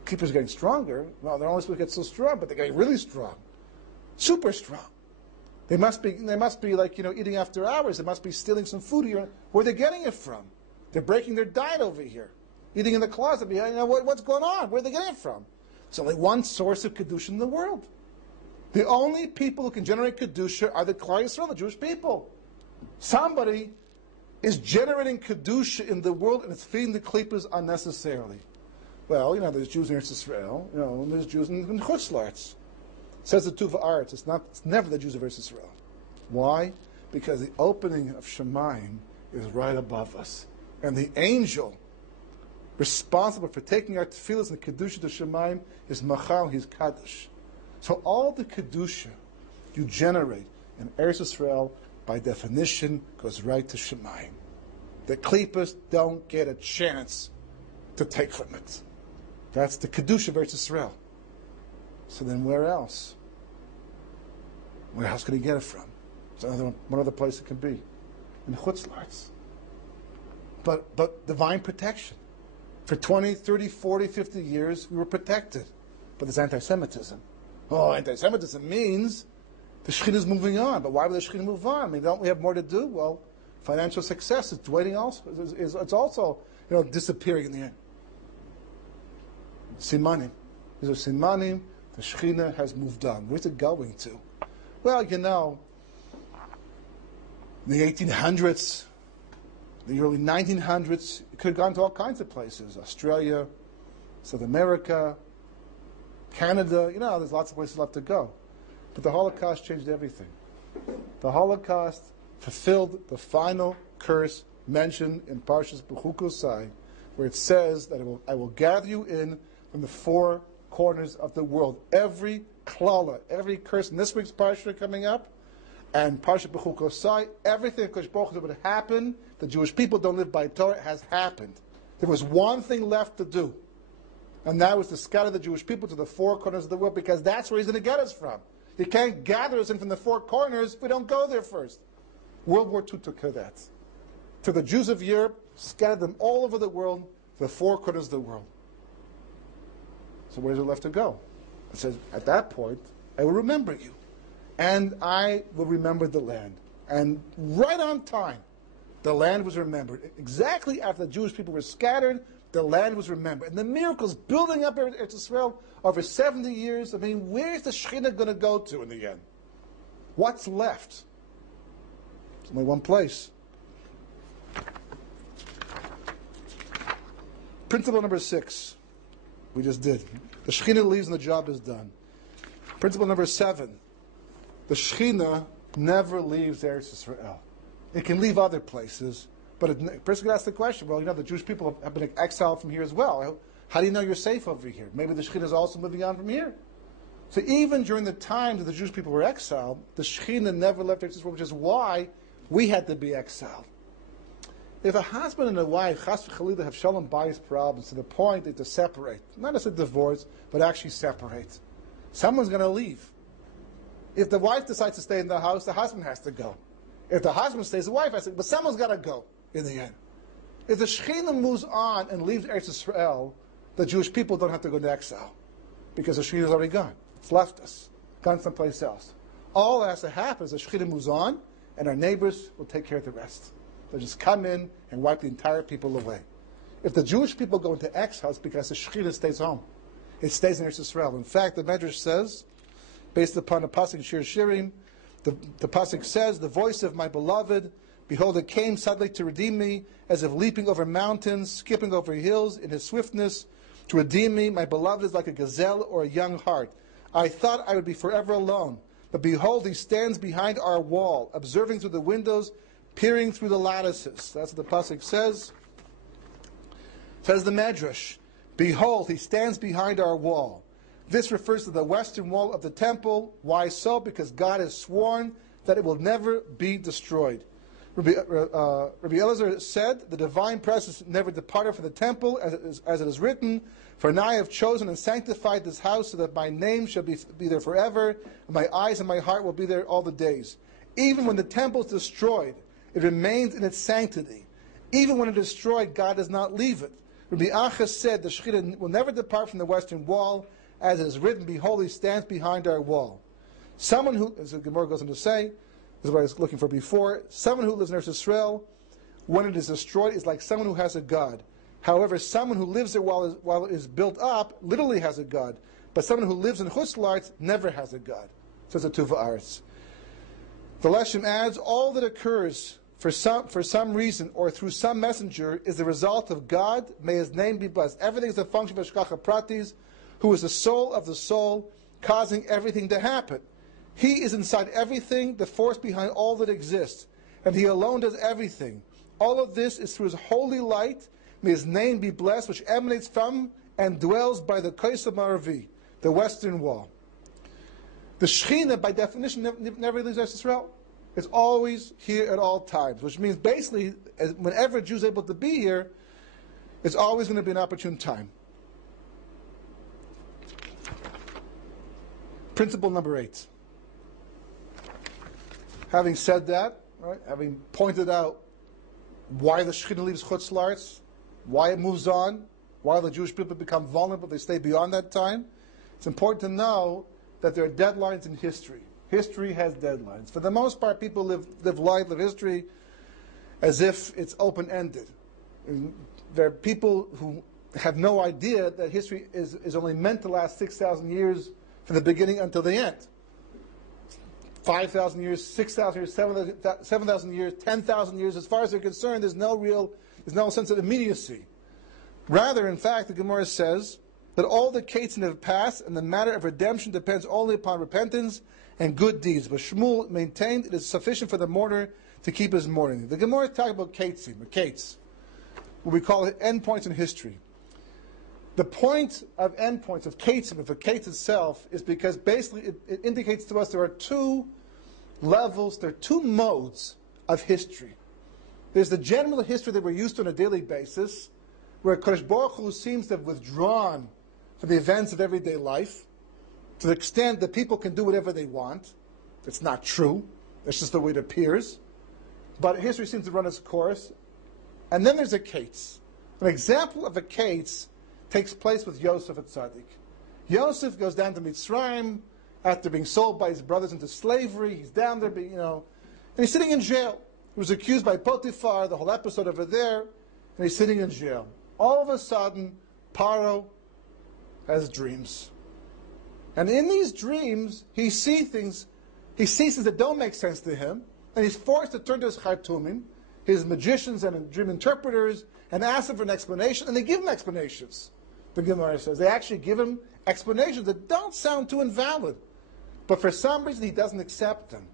Klippas are getting stronger. Well, they're only supposed to get so strong, but they're getting really strong. Super strong. They must be like, eating after hours. They must be stealing some food here. Where are they getting it from? They're breaking their diet over here. Eating in the closet behind, what's going on? Where are they getting it from? There's only one source of Kedusha in the world. The only people who can generate Kedusha are the Klal Yisrael, the Jewish people. Somebody is generating Kedusha in the world and it's feeding the Klippas unnecessarily. Well, there's Jews in Eretz Israel, and there's Jews in Chutz La'aretz. Says the Tuva Aretz, it's never the Jews of Eretz Israel. Why? Because the opening of Shemayim is right above us. And the angel responsible for taking our tefillas and Kedusha to Shemayim is Machal, he's Kaddish. So all the Kedusha you generate in Eretz Israel, by definition, goes right to Shemayim. The Klippas don't get a chance to take from it. That's the Kedusha of Eretz Israel. So then where else? Where else can he get it from? There's one other place it can be. In Chutz La'aretz. But divine protection. For 20, 30, 40, 50 years, we were protected. But there's anti-Semitism. Oh, anti-Semitism means the Shekhinah is moving on. But why would the Shekhinah move on? I mean, don't we have more to do? Well, financial success is waiting also. It's also, disappearing in the end. Simanim. These are Simanim. The Shekhinah has moved on. Where's it going to? Well, in the 1800s, the early 1900s, it could have gone to all kinds of places. Australia, South America, Canada, there's lots of places left to go. But the Holocaust changed everything. The Holocaust fulfilled the final curse mentioned in Parshas B'chukosai, where it says that I will gather you in from the four corners of the world. Every klala, every curse in this week's Parsha coming up, and Parsha B'chukosai, everything that Kosh Baruch Hu would happen, the Jewish people don't live by Torah, has happened. There was one thing left to do, and that was to scatter the Jewish people to the four corners of the world, because that's where he's going to get us from. He can't gather us in from the four corners if we don't go there first. World War II took care of that. To the Jews of Europe, scattered them all over the world, to the four corners of the world. So where's it left to go? It says, at that point, I will remember you. And I will remember the land. And right on time, the land was remembered. Exactly after the Jewish people were scattered, the land was remembered. And the miracles building up Eretz Israel over 70 years, I mean, where's the Shekhinah going to go to in the end? What's left? There's only one place. Principle number 6. We just did. The Shekhinah leaves and the job is done. Principle number 7. The Shekhinah never leaves Eretz Israel. It can leave other places, but a person could ask the question, well, the Jewish people have been exiled from here as well. How do you know you're safe over here? Maybe the Shekhinah is also moving on from here. So even during the time that the Jewish people were exiled, the Shekhinah never left Eretz Israel, which is why we had to be exiled. If a husband and a wife, chas v'chalila, have shalom bayis problems to the point that they separate, not as a divorce, but actually separate, someone's going to leave. If the wife decides to stay in the house, the husband has to go. If the husband stays, the wife has to go. But someone's got to go in the end. If the Shekhinah moves on and leaves Eretz Yisrael, the Jewish people don't have to go into exile because the Shekhinah is already gone. It's left us, gone someplace else. All that has to happen is the Shekhinah moves on, and our neighbors will take care of the rest. They'll just come in and wipe the entire people away. If the Jewish people go into exile, it's because the Shekhinah stays home. It stays in Eretz Yisrael. In fact, the Medrash says, based upon the pasuk Shir Shirim, the pasuk says, "The voice of my beloved, behold, it came suddenly to redeem me, as if leaping over mountains, skipping over hills in his swiftness, to redeem me. My beloved is like a gazelle or a young hart. I thought I would be forever alone, but behold, he stands behind our wall, observing through the windows, peering through the lattices." That's what the pasuk says. Says the Medrash, "Behold, he stands behind our wall." This refers to the western wall of the temple. Why so? Because God has sworn that it will never be destroyed. Rabbi Elazar said, "The divine presence never departed from the temple, as it is written, for now I have chosen and sanctified this house so that my name shall be there forever, and my eyes and my heart will be there all the days." Even when the temple is destroyed, it remains in its sanctity. Even when it is destroyed, God does not leave it. Rabbi Achaz said, "The Shekhinah will never depart from the western wall, as it is written, behold, he stands behind our wall." Someone who, as the Gemara goes on to say, this is what I was looking for before, someone who lives in Eretz Yisrael, when it is destroyed, is like someone who has a God. However, someone who lives there while it is built up literally has a God. But someone who lives in Chutz La'aretz never has a God, says the Tuva Aretz. The Leshem adds, all that occurs for some reason or through some messenger is the result of God. May his name be blessed. Everything is a function of Hashgacha Pratis, who is the soul of the soul, causing everything to happen. He is inside everything, the force behind all that exists, and he alone does everything. All of this is through his holy light. May his name be blessed, which emanates from and dwells by the Kaisa Maravi, the western wall. The Shekhinah, by definition, never leaves Eretz Yisrael. It's always here at all times, which means basically, whenever a Jew is able to be here, it's always going to be an opportune time. Principle number 8. Having said that, right, having pointed out why the Shekhinah leaves Chutz La'aretz, why it moves on, why the Jewish people become vulnerable, they stay beyond that time, it's important to know that there are deadlines in history. History has deadlines. For the most part, people live history as if it's open-ended. And there are people who have no idea that history is only meant to last 6,000 years from the beginning until the end. 5,000 years, 6,000 years, 7,000 years, 10,000 years. As far as they're concerned, there's no sense of immediacy. Rather, in fact, the Gemara says that all the Ketzim have passed, and the matter of redemption depends only upon repentance and good deeds. But Shmuel maintained it is sufficient for the mourner to keep his mourning. The Gemara talks about Ketzim, or Ketz, what we call endpoints in history. The point of endpoints, of Ketzim, of a Ketz itself, is because basically it indicates to us there are two levels, there are two modes of history. There's the general history that we're used to on a daily basis, where Kodesh Baruch Hu seems to have withdrawn from the events of everyday life, to the extent that people can do whatever they want. It's not true. That's just the way it appears. But history seems to run its course. And then there's a Ketz. An example of a Ketz takes place with Yosef at Tzaddik. Yosef goes down to Mitzrayim after being sold by his brothers into slavery. He's down there, and he's sitting in jail. He was accused by Potiphar, the whole episode over there, and he's sitting in jail. All of a sudden, Paro has dreams. And in these dreams, he sees things that don't make sense to him, and he's forced to turn to his Chartumim, his magicians and dream interpreters, and ask them for an explanation, and they give him explanations. The Gemara says they actually give him explanations that don't sound too invalid, but for some reason he doesn't accept them.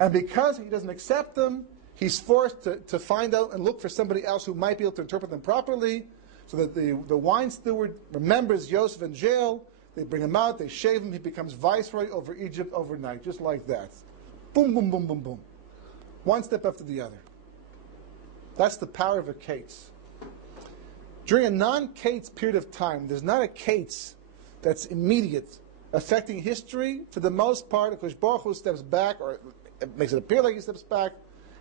And because he doesn't accept them, he's forced to find out and look for somebody else who might be able to interpret them properly, so that the wine steward remembers Yosef in jail. They bring him out, they shave him, he becomes viceroy over Egypt overnight, just like that. Boom, boom, boom, boom, boom. One step after the other. That's the power of a Ketz. During a non-Ketz period of time, there's not a Ketz that's immediate affecting history, for the most part, Akash Baruch Hu steps back, or it makes it appear like he steps back,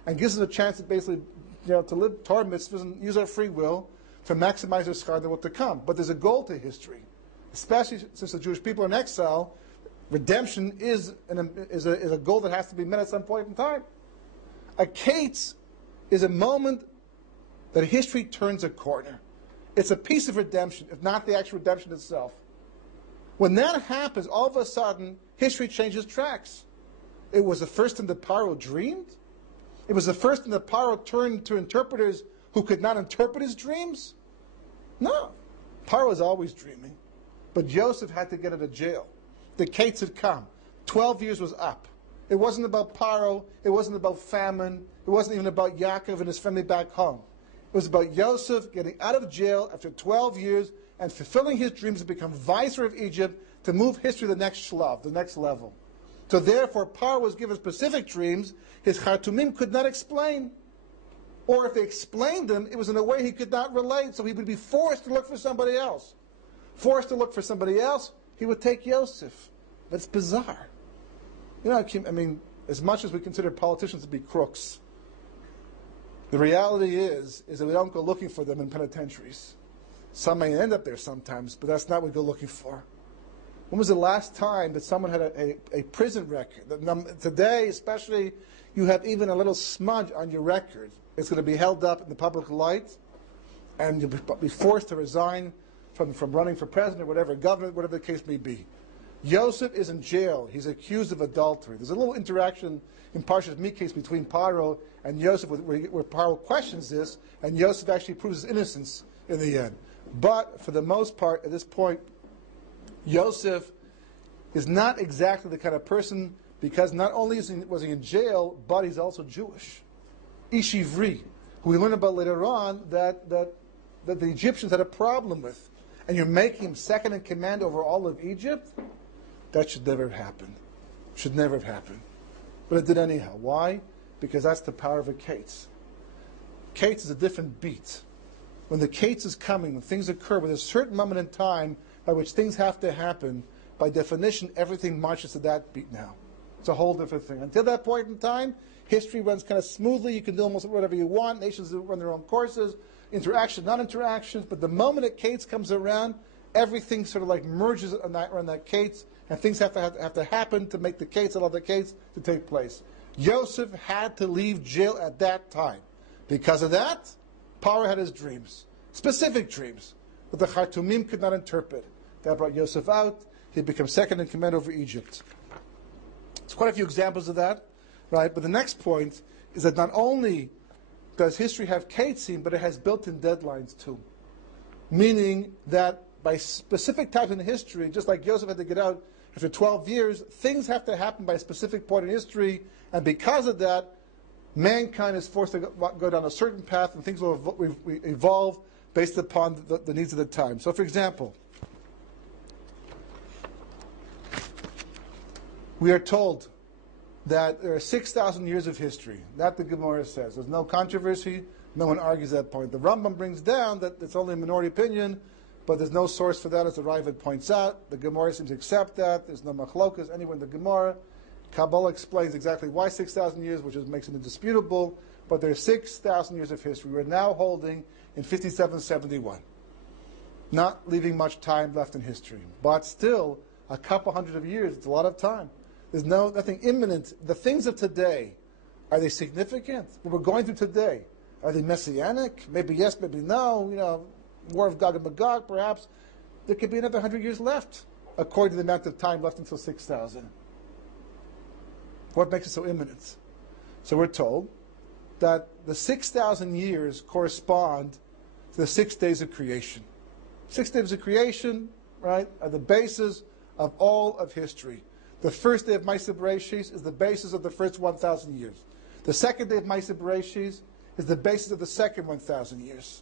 and gives us a chance to basically, to live Torah mitzvahs and use our free will to maximize our schar and what to come. But there's a goal to history, especially since the Jewish people are in exile. Redemption is a goal that has to be met at some point in time. A Kates is a moment that history turns a corner. It's a piece of redemption, if not the actual redemption itself. When that happens, all of a sudden, history changes tracks. It was the first thing that Paro dreamed. It was the first thing that Paro turned to interpreters who could not interpret his dreams. No. Paro was always dreaming. But Joseph had to get out of jail. The Kates had come. 12 years was up. It wasn't about Paro. It wasn't about famine. It wasn't even about Yaakov and his family back home. It was about Joseph getting out of jail after 12 years and fulfilling his dreams to become viceroy of Egypt, to move history to the next shlav, the next level. So therefore, Paro was given specific dreams his Khartoumim could not explain. Or if they explained them, it was in a way he could not relate, so he would be forced to look for somebody else. Forced to look for somebody else, he would take Yosef. That's bizarre. I mean, as much as we consider politicians to be crooks, the reality is that we don't go looking for them in penitentiaries. Some may end up there sometimes, but that's not what we go looking for. When was the last time that someone had a prison record? Today, especially, you have even a little smudge on your record. It's going to be held up in the public light, and you'll be forced to resign from running for president or whatever, governor, whatever the case may be. Yosef is in jail. He's accused of adultery. There's a little interaction in Parshas Miketz between Paro and Yosef where Paro questions this, and Yosef actually proves his innocence in the end. But for the most part, at this point, Yosef is not exactly the kind of person, because not only was he in jail, but he's also Jewish. Ishivri, who we learn about later on that the Egyptians had a problem with. And you're making him second in command over all of Egypt? That should never have happened. Should never have happened. But it did anyhow. Why? Because that's the power of a Kates. Kates is a different beat. When the Kates is coming, when things occur, when there's a certain moment in time by which things have to happen, by definition, everything marches to that beat now. It's a whole different thing. Until that point in time, history runs kind of smoothly. You can do almost whatever you want. Nations run their own courses. Interaction, non-interactions. But the moment that Kates comes around, everything sort of like merges around that Kates, and things have to happen to make the Kates, allow the Kates to take place. Yosef had to leave jail at that time. Because of that, Paro had his dreams, specific dreams, that the Khartoumim could not interpret. That brought Yosef out. He became second in command over Egypt. There's quite a few examples of that, right? But the next point is that not only does history have Katesim, but it has built-in deadlines too. Meaning that by specific times in history, just like Yosef had to get out after 12 years, things have to happen by a specific point in history, and because of that, mankind is forced to go down a certain path, and things will evolve based upon the needs of the time. So, for example, we are told that there are 6,000 years of history. That the Gemara says. There's no controversy. No one argues that point. The Rambam brings down that it's only a minority opinion, but there's no source for that, as the Raavad points out. The Gemara seems to accept that. There's no machlokas anywhere in the Gemara. Kabbalah explains exactly why 6,000 years, which makes it indisputable. But there are 6,000 years of history. We're now holding in 5771. Not leaving much time left in history. But still, a couple hundred of years, it's a lot of time. There's nothing imminent. The things of today, are they significant? What we're going through today, are they messianic? Maybe yes, maybe no. War of Gog and Magog, perhaps. There could be another 100 years left, according to the amount of time left until 6,000. What makes it so imminent? So we're told that the 6,000 years correspond to the 6 days of creation. 6 days of creation, right, are the basis of all of history. The first day of Ma'aseh Bereshis is the basis of the first 1,000 years. The second day of Ma'aseh Bereshis is the basis of the second 1,000 years,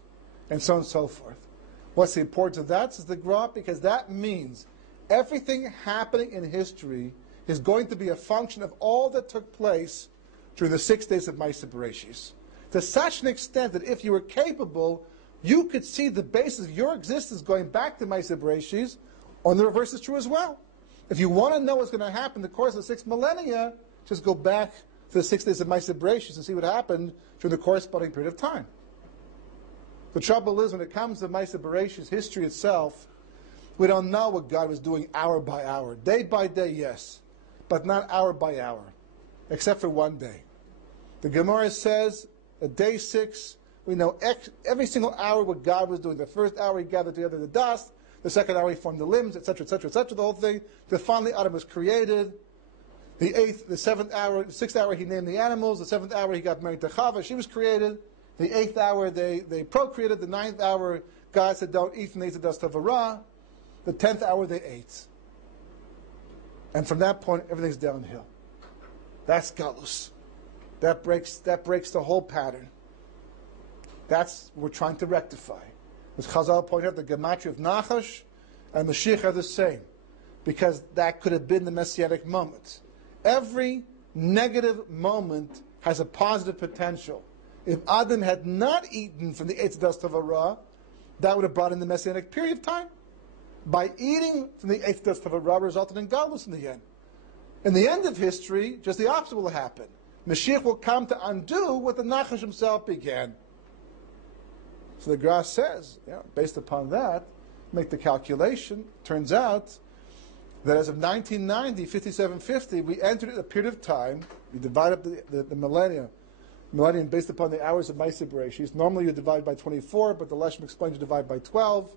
and so on and so forth. What's the importance of that, says the Gra? Because that means everything happening in history is going to be a function of all that took place during the 6 days of Ma'aseh Bereshis. To such an extent that if you were capable, you could see the basis of your existence going back to Ma'aseh Bereshis, and the reverse is true as well. If you want to know what's going to happen in the course of the 6 millennia, just go back to the 6 days of Ma'aseh Bereishis and see what happened during the corresponding period of time. The trouble is, when it comes to Ma'aseh Bereishis history itself, we don't know what God was doing hour by hour. Day by day, yes, but not hour by hour, except for one day. The Gemara says, at day 6, we know every single hour what God was doing. The first hour he gathered together the dust, the second hour he formed the limbs, etc., etc., etc., the whole thing. Then finally Adam was created. The 6th hour he named the animals. The 7th hour he got married to Chava, she was created. The 8th hour they procreated. The 9th hour God said don't eat from the dust of Ra. The 10th hour they ate. And from that point everything's downhill. That's Galus. That breaks the whole pattern. That's what we're trying to rectify. As Chazal pointed out, the gematria of Nachash and Mashiach are the same, because that could have been the messianic moment. Every negative moment has a positive potential. If Adam had not eaten from the eighth dust of Ra, that would have brought in the messianic period of time. By eating from the eighth dust of Ra resulted in Galus in the end. In the end of history, just the opposite will happen. Mashiach will come to undo what the Nachash himself began. So the Gra says, based upon that, make the calculation. Turns out that as of 1990, 5750, we entered a period of time. We divide up the millennium based upon the hours of Ma'aseh Bereishis. Normally you divide by 24, but the Leshem explains you divide by 12,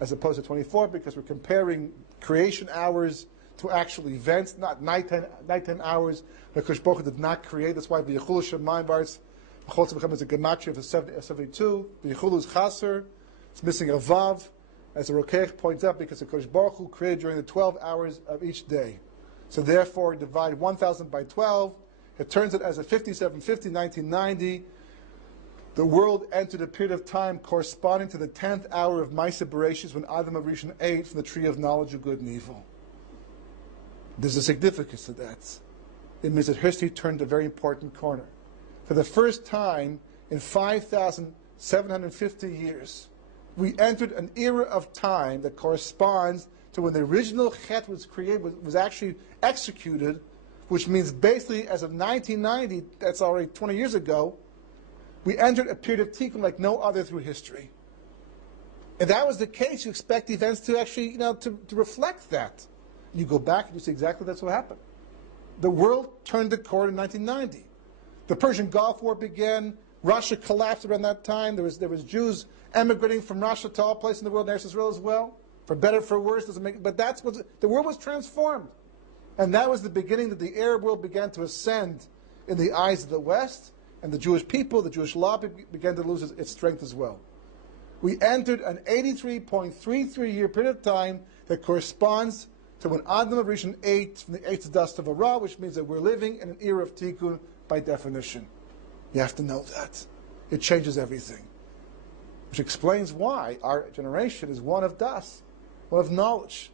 as opposed to 24, because we're comparing creation hours to actual events, not nighttime hours. Because Baruch did not create. That's why the Geulah Shemayim Baritz is a gematria of 72. The Geulah is chaser. It's missing a vav, as the Rokeach points out, because the Kodesh Baruch Hu created during the 12 hours of each day. So therefore, divide 1,000 by 12. It turns it as a 5750, 1990. The world entered a period of time corresponding to the 10th hour of Ma'aseh Bereishis, when Adam Rishon ate from the tree of knowledge of good and evil. There's a significance to that. It means that history turned a very important corner. For the first time in 5,750 years, we entered an era of time that corresponds to when the original Chet was created, was actually executed, which means basically as of 1990, that's already 20 years ago, we entered a period of tikkun like no other through history. If that was the case, you expect events to actually, to reflect that. You go back and you see exactly that's what happened. The world turned the corner in 1990. The Persian Gulf War began. Russia collapsed around that time. There was Jews emigrating from Russia to all places in the world, and Israel as well. For better, for worse, but that's what the world was transformed, and that was the beginning that the Arab world began to ascend in the eyes of the West, and the Jewish people, the Jewish law began to lose its strength as well. We entered an 83.33 year period of time that corresponds to when Adam Rishon ate from the eighth dust of Ra, which means that we're living in an era of tikkun by definition. You have to know that. It changes everything. Which explains why our generation is one of das, one of knowledge.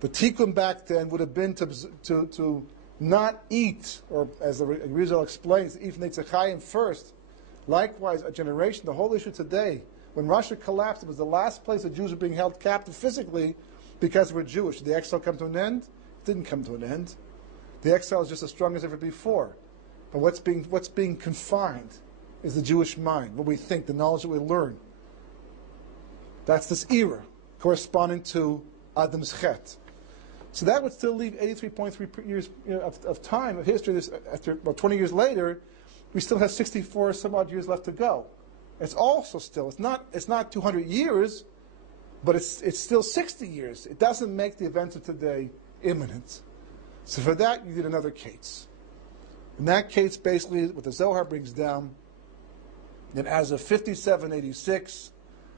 The tikkun back then would have been to not eat, or as the Rizal explains, eat from the Tzachayim first. Likewise, a generation, the whole issue today, when Russia collapsed, it was the last place that Jews were being held captive physically, because we're Jewish. Did the exile come to an end? It didn't come to an end. The exile is just as strong as ever before. But what's being confined is the Jewish mind, what we think, the knowledge that we learn. That's this era corresponding to Adam's Chet. So that would still leave 83.3 years of time, of history. After about 20 years later, we still have 64 some odd years left to go. It's also still, it's not 200 years, but it's still 60 years. It doesn't make the events of today imminent. So for that, you need another case. In that case, basically, what the Zohar brings down, that as of 5786,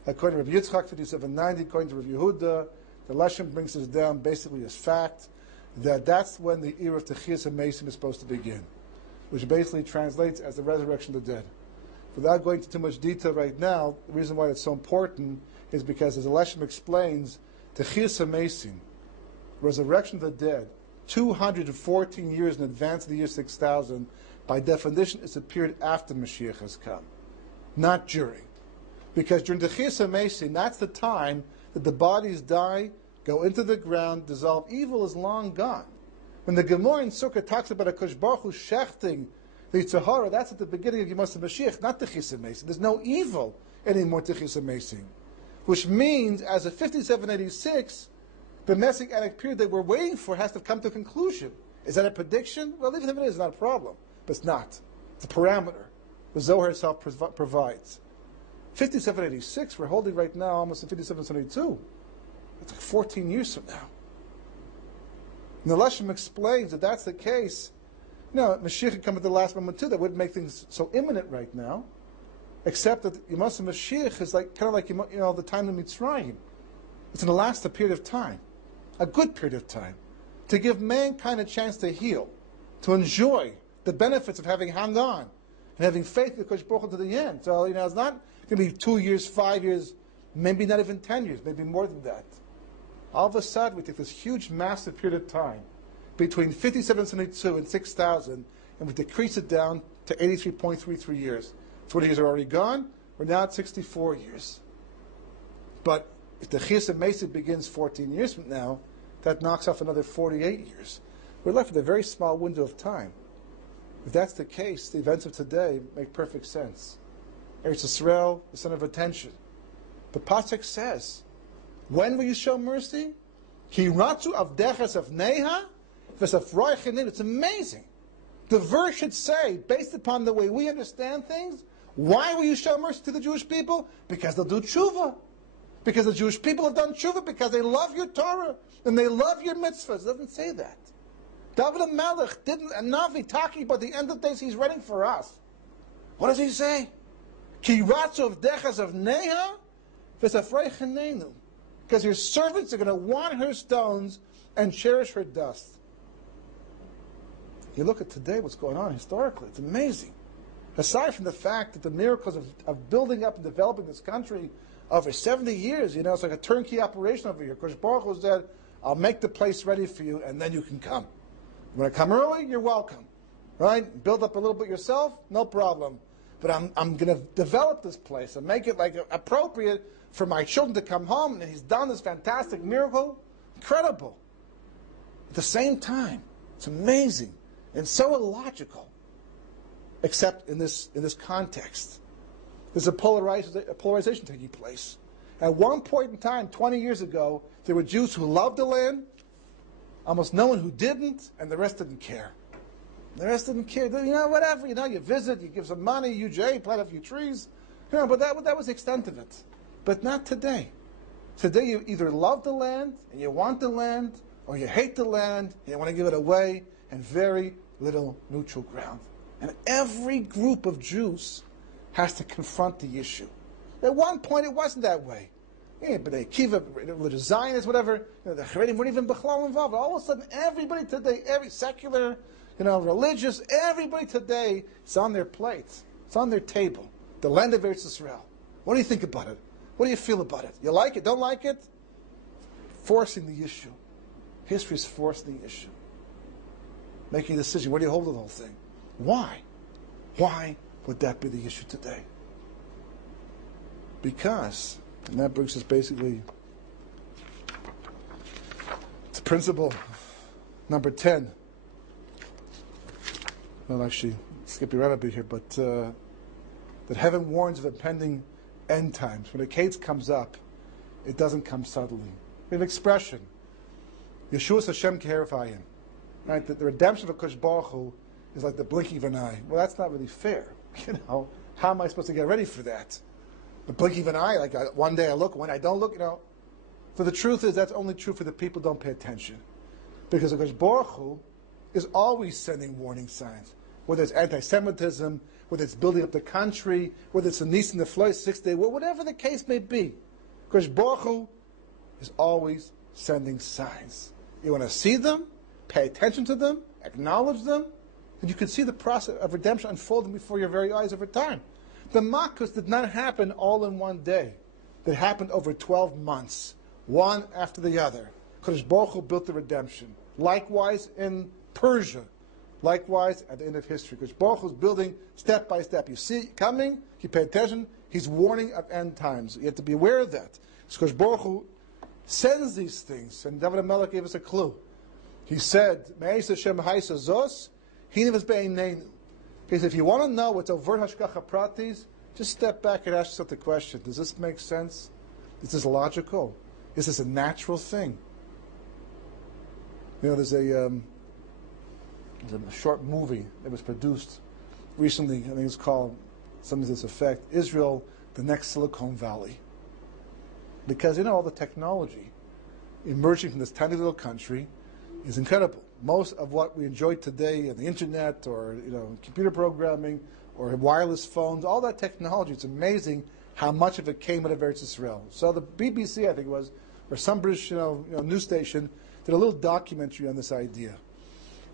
according to Rabbi Yitzchak, 5790, according to Rabbi Yehuda, the Leshem brings this down basically as fact, that that's when the era of Techiyas HaMeisim is supposed to begin, which basically translates as the resurrection of the dead. Without going into too much detail right now, the reason why it's so important is because, as the Leshem explains, Techiyas HaMeisim, resurrection of the dead, 214 years in advance of the year 6000, by definition, is a period after Mashiach has come, not during. Because during the Techiyas HaMeisim, that's the time that the bodies die go into the ground, dissolve. Evil is long gone. When the Gemara in Sukkah talks about a Kosh Baruch Hu shechting the Tzahara, that's at the beginning of Yemos HaMashiach, not the Chisa Mesim. There's no evil anymore to Chisa Mesim. Which means, as of 5786, the Messianic period that we're waiting for has to come to a conclusion. Is that a prediction? Well, even if it is, it's not a problem. But it's not. It's a parameter the Zohar itself provides. 5786, we're holding right now almost in 5772. It's like 14 years from now. And the Leshem explains that that's the case. Mashiach could come at the last moment too. That wouldn't make things so imminent right now. Except that Yemos HaMashiach is kind of like the time of Mitzrayim. It's going to last a period of time, a good period of time, to give mankind a chance to heal, to enjoy the benefits of having hung on and having faith in Kosh Baruch Hu to the end. So it's not going to be 2 years, 5 years, maybe not even 10 years, maybe more than that. All of a sudden, we take this huge, massive period of time between 5772 and 6000, and we decrease it down to 83.33 years. 20 years are already gone. We're now at 64 years. But if the Chiyas HaMesim begins 14 years from now, that knocks off another 48 years. We're left with a very small window of time. If that's the case, the events of today make perfect sense. Eretz Yisrael, the son of attention. The Pasuk says, when will you show mercy? Ki ratzu avdeches of neha v'safroi chenin. It's amazing. The verse should say, based upon the way we understand things, why will you show mercy to the Jewish people? Because they'll do tshuva. Because the Jewish people have done tshuva, because they love your Torah, and they love your mitzvahs. It doesn't say that. David HaMelech didn't, and Navi talking about the end of days, he's writing for us. What does he say? Ki ratzu avdeches of neha v'safroi chenenu. Because your servants are going to want her stones and cherish her dust. You look at today, what's going on historically, it's amazing. Aside from the fact that the miracles of building up and developing this country over 70 years, it's like a turnkey operation over here. Kosh Baruch Hu said, I'll make the place ready for you, and then you can come. You want to come early? You're welcome. Right? Build up a little bit yourself? No problem. But I'm going to develop this place and make it appropriate for my children to come home, and he's done this fantastic miracle. Incredible. At the same time, it's amazing and so illogical, except in this context. There's a polarization taking place. At one point in time, 20 years ago, there were Jews who loved the land, almost no one who didn't, and the rest didn't care. The rest didn't care. Whatever, you visit, you give some money, you plant a few trees, but that was the extent of it. But not today. Today you either love the land and you want the land, or you hate the land and you want to give it away, and very little neutral ground. And every group of Jews has to confront the issue. At one point it wasn't that way. But they Kiva, religious Zionists, whatever, the Haredim weren't even Bechlal involved. All of a sudden everybody today, every secular, religious, everybody today, it's on their plates. It's on their table. The land of Eretz Yisrael. What do you think about it? What do you feel about it? You like it? Don't like it? Forcing the issue. History is forcing the issue. Making a decision. Where do you hold the whole thing? Why? Why would that be the issue today? Because, and that brings us basically to principle number 10. Well, actually, skip around a bit here, but that heaven warns of impending end times. When a case comes up, it doesn't come subtly. We have an expression, Yeshua's Hashem Keheref Ayin. Right? That the redemption of Kosh Baruch Hu is like the blinking of an eye. Well, that's not really fair. How am I supposed to get ready for that? The blinking of an eye, one day I look, when I don't look, So the truth is, that's only true for the people who don't pay attention. Because Kosh Baruch Hu is always sending warning signs. Whether it's anti-Semitism, whether it's building up the country, whether it's a Nisan the Floy, 6-day war, whatever the case may be. Kosh Baruch Hu is always sending signs. You want to see them, pay attention to them, acknowledge them, and you can see the process of redemption unfolding before your very eyes over time. The Makkus did not happen all in one day. It happened over 12 months, one after the other. Kosh Baruch Hu built the redemption. Likewise in Persia. Likewise at the end of history. Kosh Baruch Hu is building step by step. You see it coming, you pay attention, he's warning of end times. You have to be aware of that. Kosh Baruch Hu sends these things. And David HaMelech gave us a clue. He said, Me'ez Hashem Haisa Zos, Hinevas Be'eineinu. He said, if you want to know what's overt Hashgacha Pratis, just step back and ask yourself the question, does this make sense? Is this logical? Is this a natural thing? You know, there's a short movie that was produced recently, I think it's called something to this effect, Israel, the next Silicon Valley. Because, you know, all the technology emerging from this tiny little country is incredible. Most of what we enjoy today on the internet or, you know, computer programming or wireless phones, all that technology, it's amazing how much of it came out of Eretz Yisrael. So the BBC, I think it was, or some British news station, did a little documentary on this idea.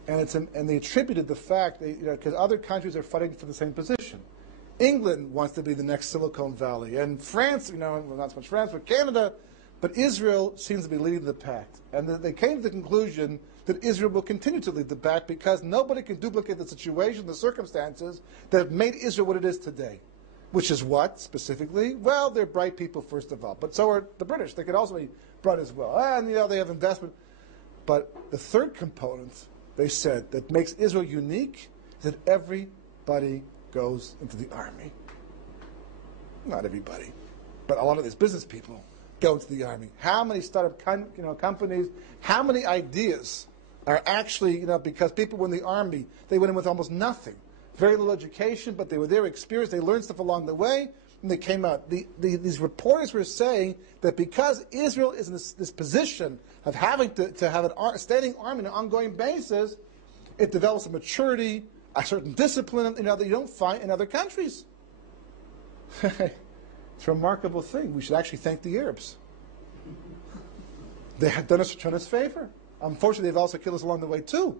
And they attributed the fact, because other countries are fighting for the same position. England wants to be the next Silicon Valley, and France, well, not so much France, but Canada, but Israel seems to be leading the pack. And they came to the conclusion that Israel will continue to lead the pack because nobody can duplicate the situation, the circumstances that have made Israel what it is today. Which is what, specifically? Well, they're bright people, first of all. But so are the British. They could also be bright as well. And, they have investment. But the third component, they said, that makes Israel unique is that everybody goes into the army. Not everybody, but a lot of these business people go into the army. How many startup companies, how many ideas are actually, because people were in the army, they went in with almost nothing. Very little education, but they were there, experienced, they learned stuff along the way, and they came out. These reporters were saying that because Israel is in this position of having to have a standing army on an ongoing basis, it develops a maturity, a certain discipline, that you don't find in other countries. It's a remarkable thing. We should actually thank the Arabs. They have done us a tremendous favor. Unfortunately, they've also killed us along the way too.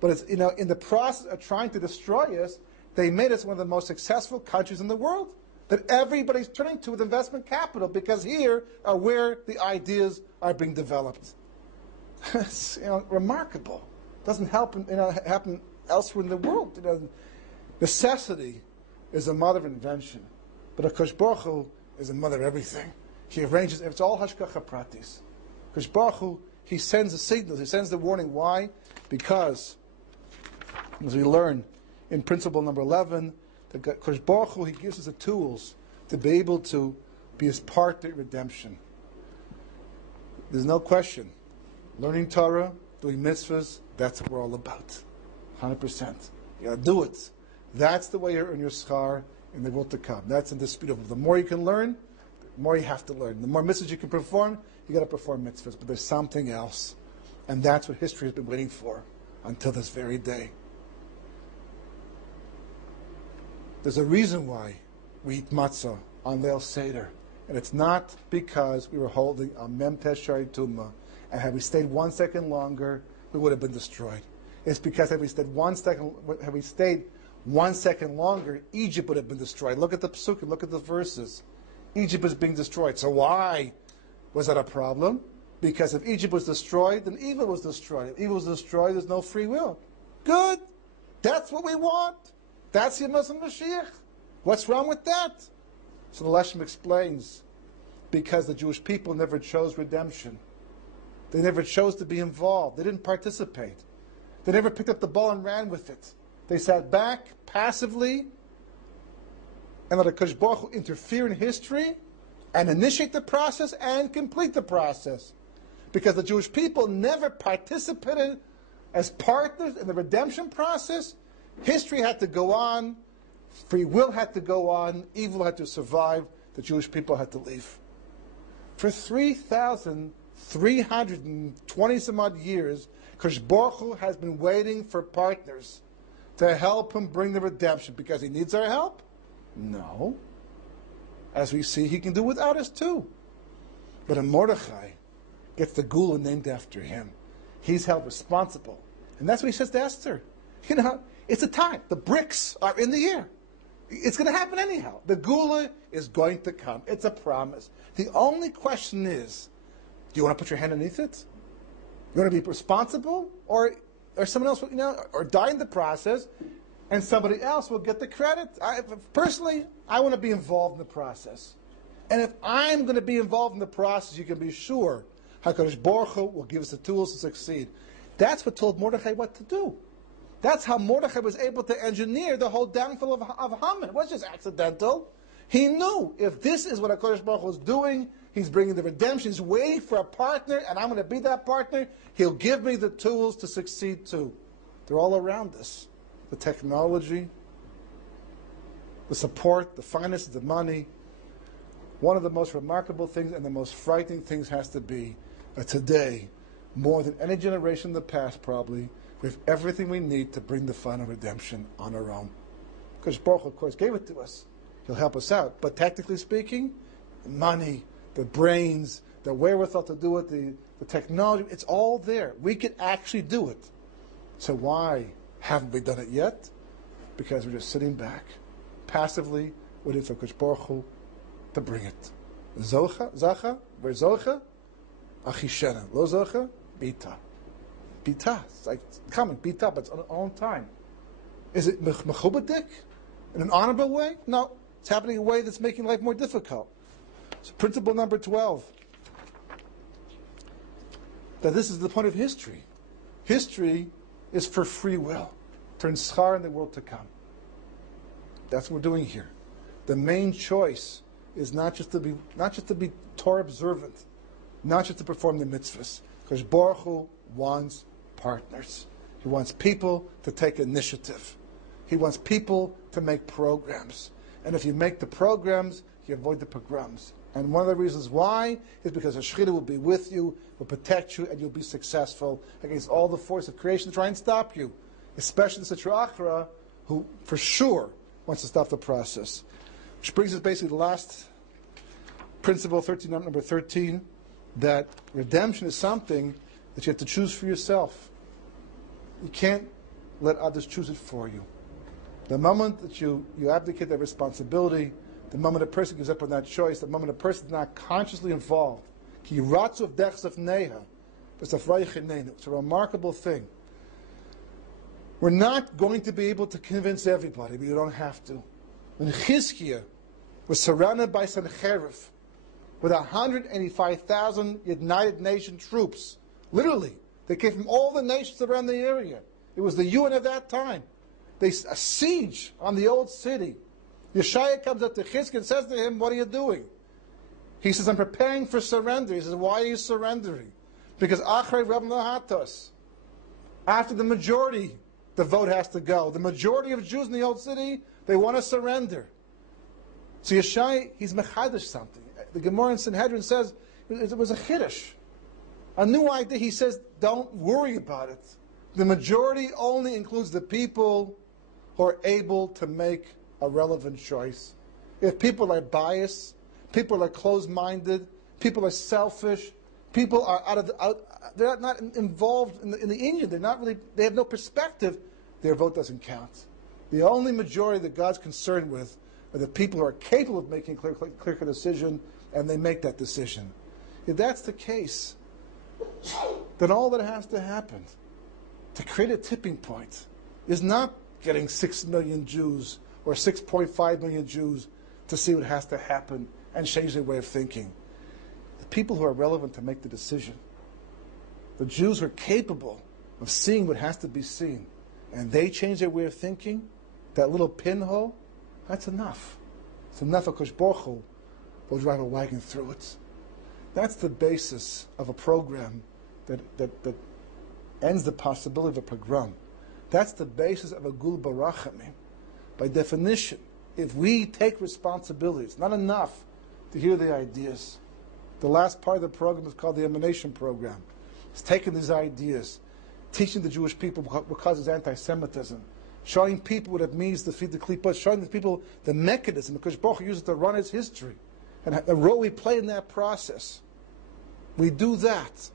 But it's, in the process of trying to destroy us, they made us one of the most successful countries in the world that everybody's turning to with investment capital because here are where the ideas are being developed. It's remarkable. Doesn't happen elsewhere in the world. Necessity is the mother of invention, but HaKadosh Baruch Hu is the mother of everything. He arranges. It's all Hashgacha Pratis. HaKadosh Baruch Hu, He sends the signals. He sends the warning. Why? Because, as we learn in principle number 11, that HaKadosh Baruch Hu, He gives us the tools to be able to be His partner in redemption. There's no question. Learning Torah, doing mitzvahs, that's what we're all about. 100%. You got to do it. That's the way you earn your schar in the world to come. That's indisputable. The more you can learn, the more you have to learn. The more mitzvahs you can perform, you got to perform mitzvahs. But there's something else. And that's what history has been waiting for until this very day. There's a reason why we eat matzah on Leil Seder. And it's not because we were holding a Mem Tesh Shari Tumah, and had we stayed 1 second longer, we would have been destroyed. It's because had we stayed 1 second longer, Egypt would have been destroyed. Look at the Psukim, look at the verses. Egypt is being destroyed. So why was that a problem? Because if Egypt was destroyed, then evil was destroyed. If evil was destroyed, there's no free will. Good. That's what we want. That's Yemot Mashiach. What's wrong with that? So the Leshem explains, because the Jewish people never chose redemption. They never chose to be involved. They didn't participate. They never picked up the ball and ran with it. They sat back passively and let HaKadosh Baruch Hu interfere in history and initiate the process and complete the process. Because the Jewish people never participated as partners in the redemption process, history had to go on, free will had to go on, evil had to survive, the Jewish people had to leave. For 3,320 some odd years, HaKadosh Baruch Hu has been waiting for partners to help him bring the redemption because he needs our help? No. As we see, he can do without us too. But a Mordechai gets the Geulah named after him. He's held responsible. And that's what he says to Esther. It's a time. The bricks are in the air. It's going to happen anyhow. The Geulah is going to come. It's a promise. The only question is, do you want to put your hand underneath it? You want to be responsible? Or someone else, or die in the process, and somebody else will get the credit? Personally, I want to be involved in the process. And if I'm going to be involved in the process, you can be sure HaKadosh Baruch Hu will give us the tools to succeed. That's what told Mordechai what to do. That's how Mordechai was able to engineer the whole downfall of Haman. It wasn't just accidental. He knew if this is what HaKadosh Baruch Hu is doing, he's bringing the redemption, he's waiting for a partner, and I'm going to be that partner, he'll give me the tools to succeed too. They're all around us. The technology, the support, the finances, the money. One of the most remarkable things and the most frightening things has to be that today, more than any generation in the past probably, we have everything we need to bring the final redemption on our own. Because Baruch Hu, of course, gave it to us. He'll help us out. But technically speaking, the money, the brains, the wherewithal to do it, the technology, it's all there. We could actually do it. So why haven't we done it yet? Because we're just sitting back, passively waiting for Kosh Baruch Hu to bring it. Zocha, Zacha, where Zocha? Achishena. Lo Zocha, Bita. Bita. It's like it's coming, Bita, but it's on its own time. Is it mechubadik? In an honorable way? No. It's happening in a way that's making life more difficult. So principle number 12. That this is the point of history. History is for free will. Turn schar in the world to come. That's what we're doing here. The main choice is not just to be Torah observant, not just to perform the mitzvahs. Because Baruch Hu wants partners. He wants people to take initiative. He wants people to make programs. And if you make the programs, you avoid the pogroms. And one of the reasons why is because the Shechina will be with you, will protect you, and you'll be successful against all the force of creation to try and stop you. Especially the Sitra Achra, who for sure wants to stop the process. Which brings us basically to the last principle, number 13, that redemption is something that you have to choose for yourself. You can't let others choose it for you. The moment that you abdicate that responsibility, the moment a person gives up on that choice, the moment a person is not consciously involved, it's a remarkable thing. We're not going to be able to convince everybody, but you don't have to. When Chizkiah was surrounded by Sancherif with 185,000 United Nations troops, literally, they came from all the nations around the area. It was the UN of that time. A siege on the old city. Yeshaya comes up to Chizkiah and says to him, "What are you doing?" He says, "I'm preparing for surrender." He says, "Why are you surrendering?" Because Achrei Rab Nahatos. After the majority, the vote has to go. The majority of Jews in the old city, they want to surrender. So Yeshaya, he's mechadish something. The Gemara in Sanhedrin says it was a chiddush, a new idea. He says, don't worry about it. The majority only includes the people who are able to make a relevant choice. If people are biased, people are closed-minded, people are selfish, people are they're not involved in the Indian, they have no perspective, their vote doesn't count. The only majority that God's concerned with are the people who are capable of making a clear decision, and they make that decision. If that's the case, then all that has to happen to create a tipping point is not getting 6 million Jews or 6.5 million Jews to see what has to happen and change their way of thinking. The people who are relevant to make the decision, the Jews who are capable of seeing what has to be seen, and they change their way of thinking, that little pinhole, that's enough. It's enough for Kosh Baruch Hu will drive a wagon through it. That's the basis of a program that ends the possibility of a pogrom. That's the basis of a Geulah B-Rachamim. By definition, if we take responsibility, it's not enough to hear the ideas. The last part of the program is called the emanation program. It's taking these ideas, teaching the Jewish people what causes anti-Semitism, showing people what it means to feed the klippot, showing the people the mechanism because Baruch Hu uses to run its history, and the role we play in that process. We do that.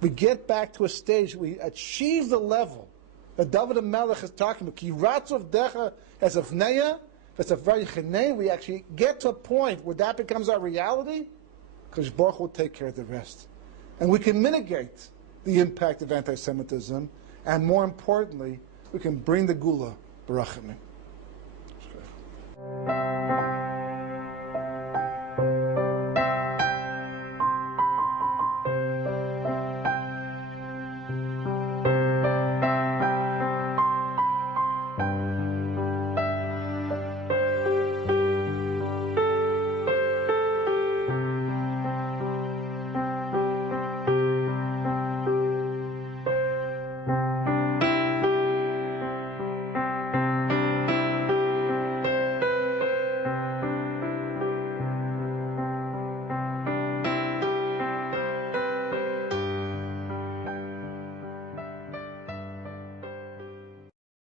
We get back to a stage, we achieve the level that David HaMelech is talking about. Ki ratzov decha as of neya, as of vayichenei. We actually get to a point where that becomes our reality, because Baruch Hu will take care of the rest. And we can mitigate the impact of anti-Semitism, and more importantly, we can bring the Geulah B-Rachamim.